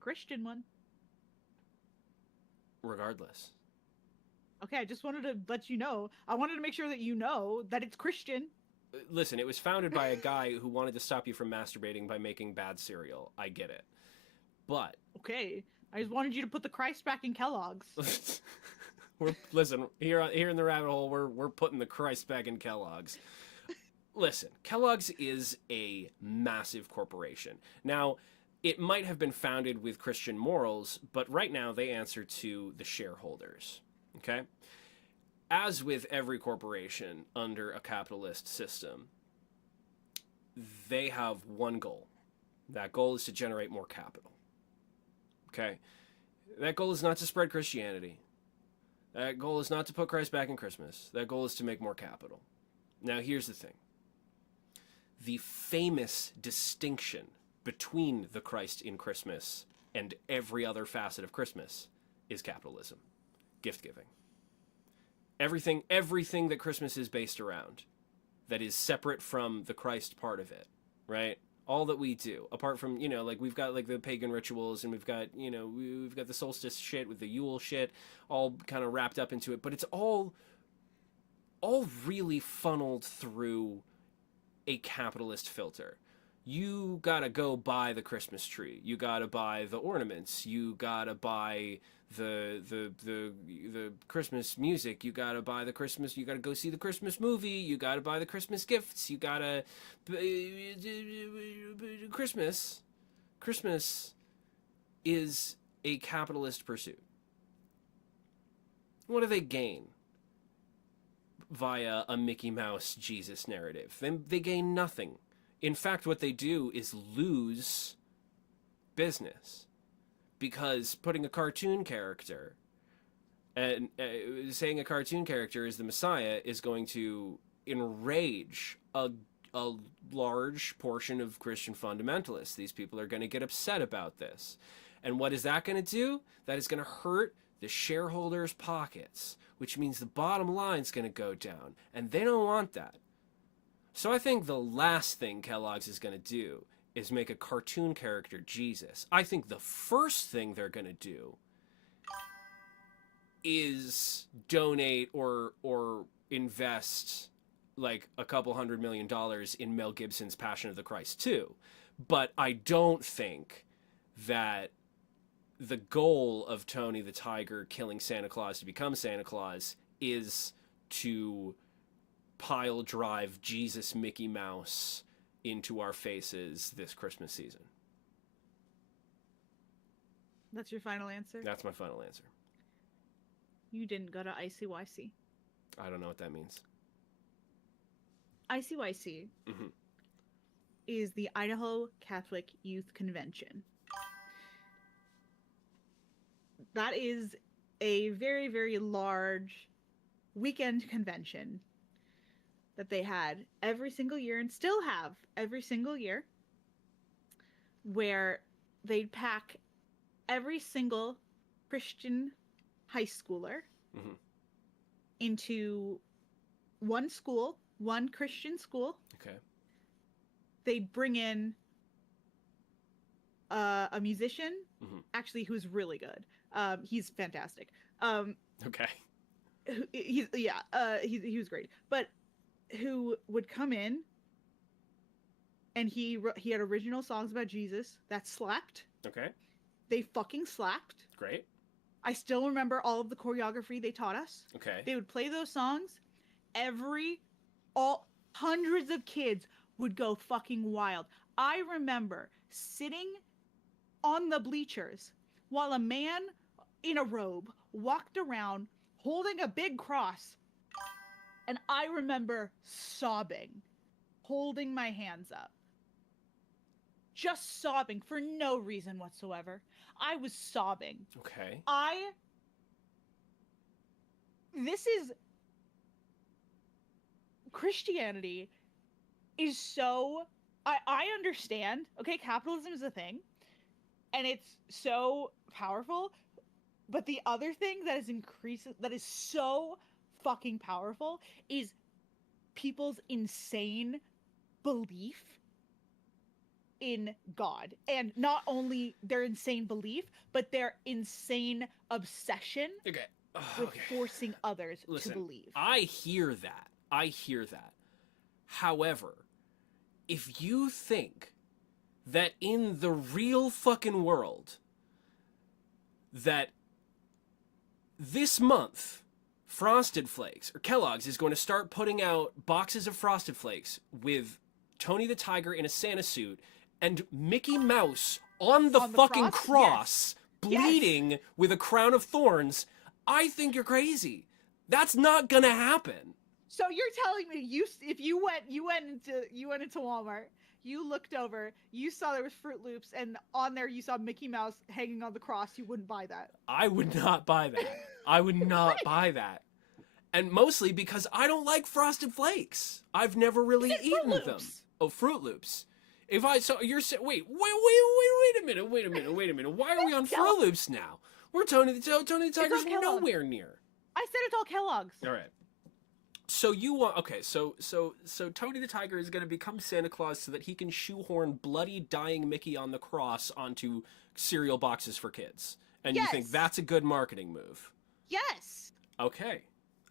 Christian one. regardless, Okay, I just wanted to let you know. I wanted to make sure that you know that it's Christian. listen, it was founded by a guy who wanted to stop you from masturbating by making bad cereal. I get it. But Okay, I just wanted you to put the Christ back in Kellogg's. listen, here in the rabbit hole, we're putting the Christ back in Kellogg's. Listen, Kellogg's is a massive corporation. Now, it might have been founded with Christian morals, but right now they answer to the shareholders. Okay? As with every corporation under a capitalist system, they have one goal. That goal is to generate more capital. Okay? That goal is not to spread Christianity. That goal is not to put Christ back in Christmas. That goal is to make more capital. Now, here's the thing. The famous distinction between the Christ in Christmas and every other facet of Christmas is capitalism, gift giving. Everything that Christmas is based around that is separate from the Christ part of it, right? All that we do, apart from, like we've got like the pagan rituals and we've got, we've got the solstice shit with the Yule shit all kind of wrapped up into it, but it's all really funneled through a capitalist filter. You gotta go buy the Christmas tree. You gotta buy the ornaments. You gotta buy the Christmas music. You gotta buy the Christmas. You gotta go see the Christmas movie. You gotta buy the Christmas gifts. You gotta Christmas is a capitalist pursuit. What do they gain via a Mickey Mouse Jesus narrative? They gain nothing. In fact, what they do is lose business, because putting a cartoon character and saying a cartoon character is the Messiah is going to enrage a large portion of Christian fundamentalists. These people are going to get upset about this. And what is that going to do? That is going to hurt the shareholders' pockets, which means the bottom line's going to go down. And they don't want that. So I think the last thing Kellogg's is going to do is make a cartoon character Jesus. I think the first thing they're going to do is donate or invest like a couple $100 million in Mel Gibson's Passion of the Christ 2. But I don't think that the goal of Tony the Tiger killing Santa Claus to become Santa Claus is to pile drive Jesus Mickey Mouse into our faces this Christmas season. That's your final answer? That's my final answer. You didn't go to ICYC. I don't know what that means. ICYC Mhm. is the Idaho Catholic Youth Convention. That is a very, very large weekend convention that they had every single year and still have every single year, where they'd pack every single Christian high schooler Mhm. into one school, one Christian school. Okay. They'd bring in a musician, actually, who's really good. He's fantastic. Okay. He was great. But who would come in, and he had original songs about Jesus that slapped. Okay. They fucking slapped. Great. I still remember all of the choreography they taught us. Okay. They would play those songs. Hundreds of kids would go fucking wild. I remember sitting on the bleachers while a man in a robe walked around holding a big cross. And I remember sobbing, holding my hands up. Just sobbing for no reason whatsoever. I was sobbing. Okay. This is... Christianity is so... I understand, okay, capitalism is a thing, and it's so powerful, but the other thing that is so fucking powerful is people's insane belief in God. And not only their insane belief, but their insane obsession with forcing others to believe. I hear that. However, if you think that in the real fucking world that this month Frosted Flakes or Kellogg's is going to start putting out boxes of Frosted Flakes with Tony the Tiger in a Santa suit and Mickey Mouse on the fucking cross, bleeding with a crown of thorns, I think you're crazy. That's not gonna happen. So you're telling me if you went into Walmart, you looked over, you saw there was Fruit Loops, and on there you saw Mickey Mouse hanging on the cross, you wouldn't buy that? I would not buy that. I would not buy that. And mostly because I don't like Frosted Flakes. I've never really eaten them. Oh, Fruit Loops. Wait a minute. Why are we on Fruit Loops now? We're Tony the Tiger's nowhere near. I said it's all Kellogg's. All right. So you want so Tony the Tiger is going to become Santa Claus so that he can shoehorn bloody dying Mickey on the cross onto cereal boxes for kids. And you think that's a good marketing move? Yes. Okay.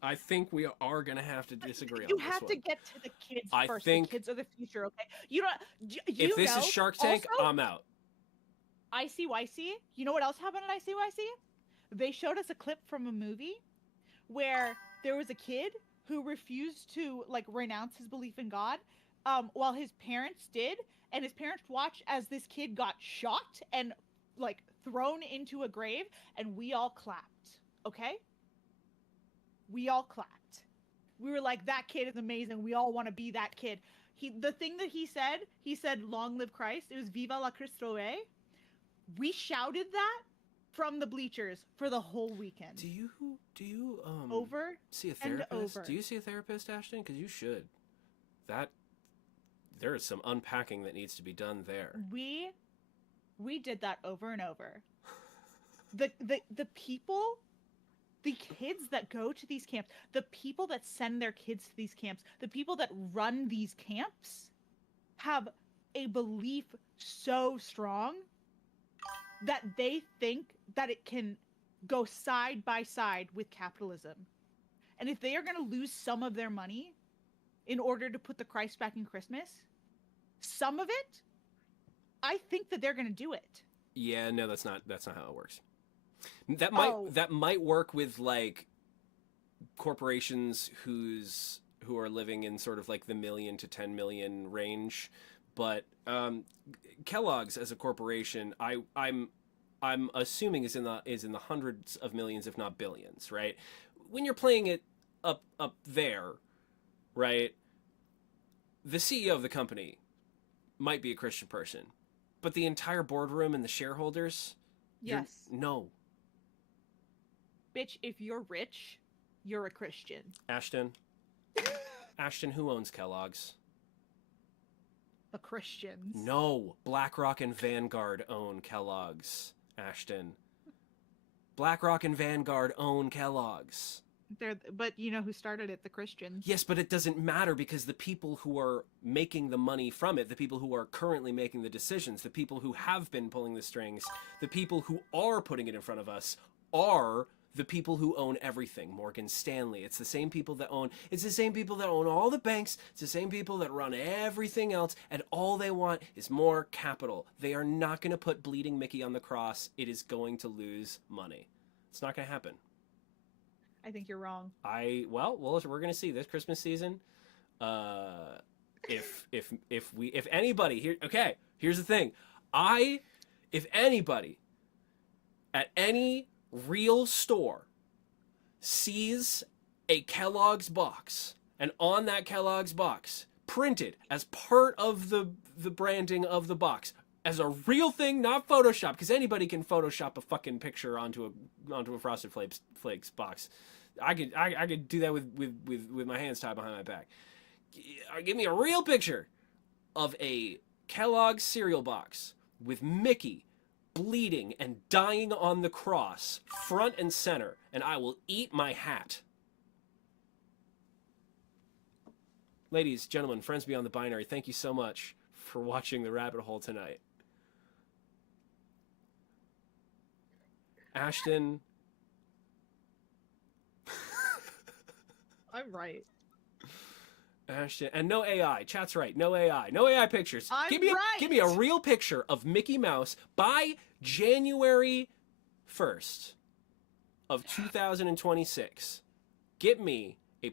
I think we are going to have to disagree on this You have to one. get to the kids I first. think the kids are the future, okay? If this is Shark Tank, also, I'm out. ICYC, you know what else happened at ICYC? They showed us a clip from a movie where there was a kid who refused to renounce his belief in God, while his parents did, and his parents watched as this kid got shot and thrown into a grave, and we all clapped. Okay? We all clapped. We were like, that kid is amazing. We all want to be that kid. The thing that he said, long live Christ. It was Viva la Cristo Rey. We shouted that from the bleachers for the whole weekend. Do you over see a therapist? and over. Do you see a therapist, Ashton? Because you should. There is some unpacking that needs to be done there. We did that over and over. The people, the kids that go to these camps, the people that send their kids to these camps, the people that run these camps have a belief so strong that they think that it can go side by side with capitalism. And if they are going to lose some of their money in order to put the Christ back in Christmas, some of it, I think that they're going to do it. Yeah, no, that's not how it works. That Oh. might work with like corporations who are living in sort of like the million to 10 million range, but Kellogg's as a corporation, I'm assuming is in the hundreds of millions, if not billions, right? When you're playing it up there, right? The CEO of the company might be a Christian person, but the entire boardroom and the shareholders, Yes. no. Bitch, if you're rich, you're a Christian. Ashton, who owns Kellogg's? The Christians. No, BlackRock and Vanguard own Kellogg's. Ashton, BlackRock and Vanguard own Kellogg's. But you know who started it? The Christians. Yes, but it doesn't matter because the people who are making the money from it, the people who are currently making the decisions, the people who have been pulling the strings, the people who are putting it in front of us are the people who own everything. Morgan Stanley. It's the same people that own all the banks. It's the same people that run everything else, and all they want is more capital. They are not going to put bleeding Mickey on the cross. It is going to lose money. It's not going to happen. I think you're wrong. Well, we're gonna see this Christmas season. If anybody here, okay, here's the thing. If anybody at any real store sees a Kellogg's box, and on that Kellogg's box, printed as part of the branding of the box, as a real thing, not Photoshop, because anybody can Photoshop a fucking picture onto a Frosted Flakes box. I could do that with my hands tied behind my back. Give me a real picture of a Kellogg's cereal box with Mickey bleeding and dying on the cross, front and center, and I will eat my hat. Ladies, gentlemen, friends beyond the binary, thank you so much for watching The Rabbit Hole tonight. Ashton. I'm right. Ashton, and no AI. Chat's right. No AI. No AI pictures. I'm Give me a real picture of Mickey Mouse by January 1st of 2026. Get me a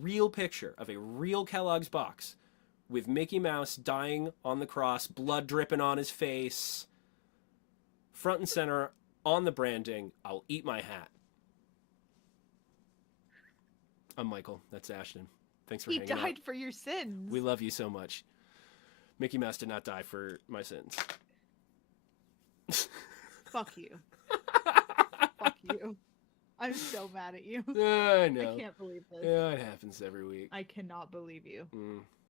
real picture of a real Kellogg's box with Mickey Mouse dying on the cross, blood dripping on his face, front and center on the branding. I'll eat my hat. I'm Michael. That's Ashton. Thanks for hanging out. He died for your sins. We love you so much. Mickey Mouse did not die for my sins. Fuck you. Fuck you. I'm so mad at you. I know. I can't believe this. Yeah, it happens every week. I cannot believe you.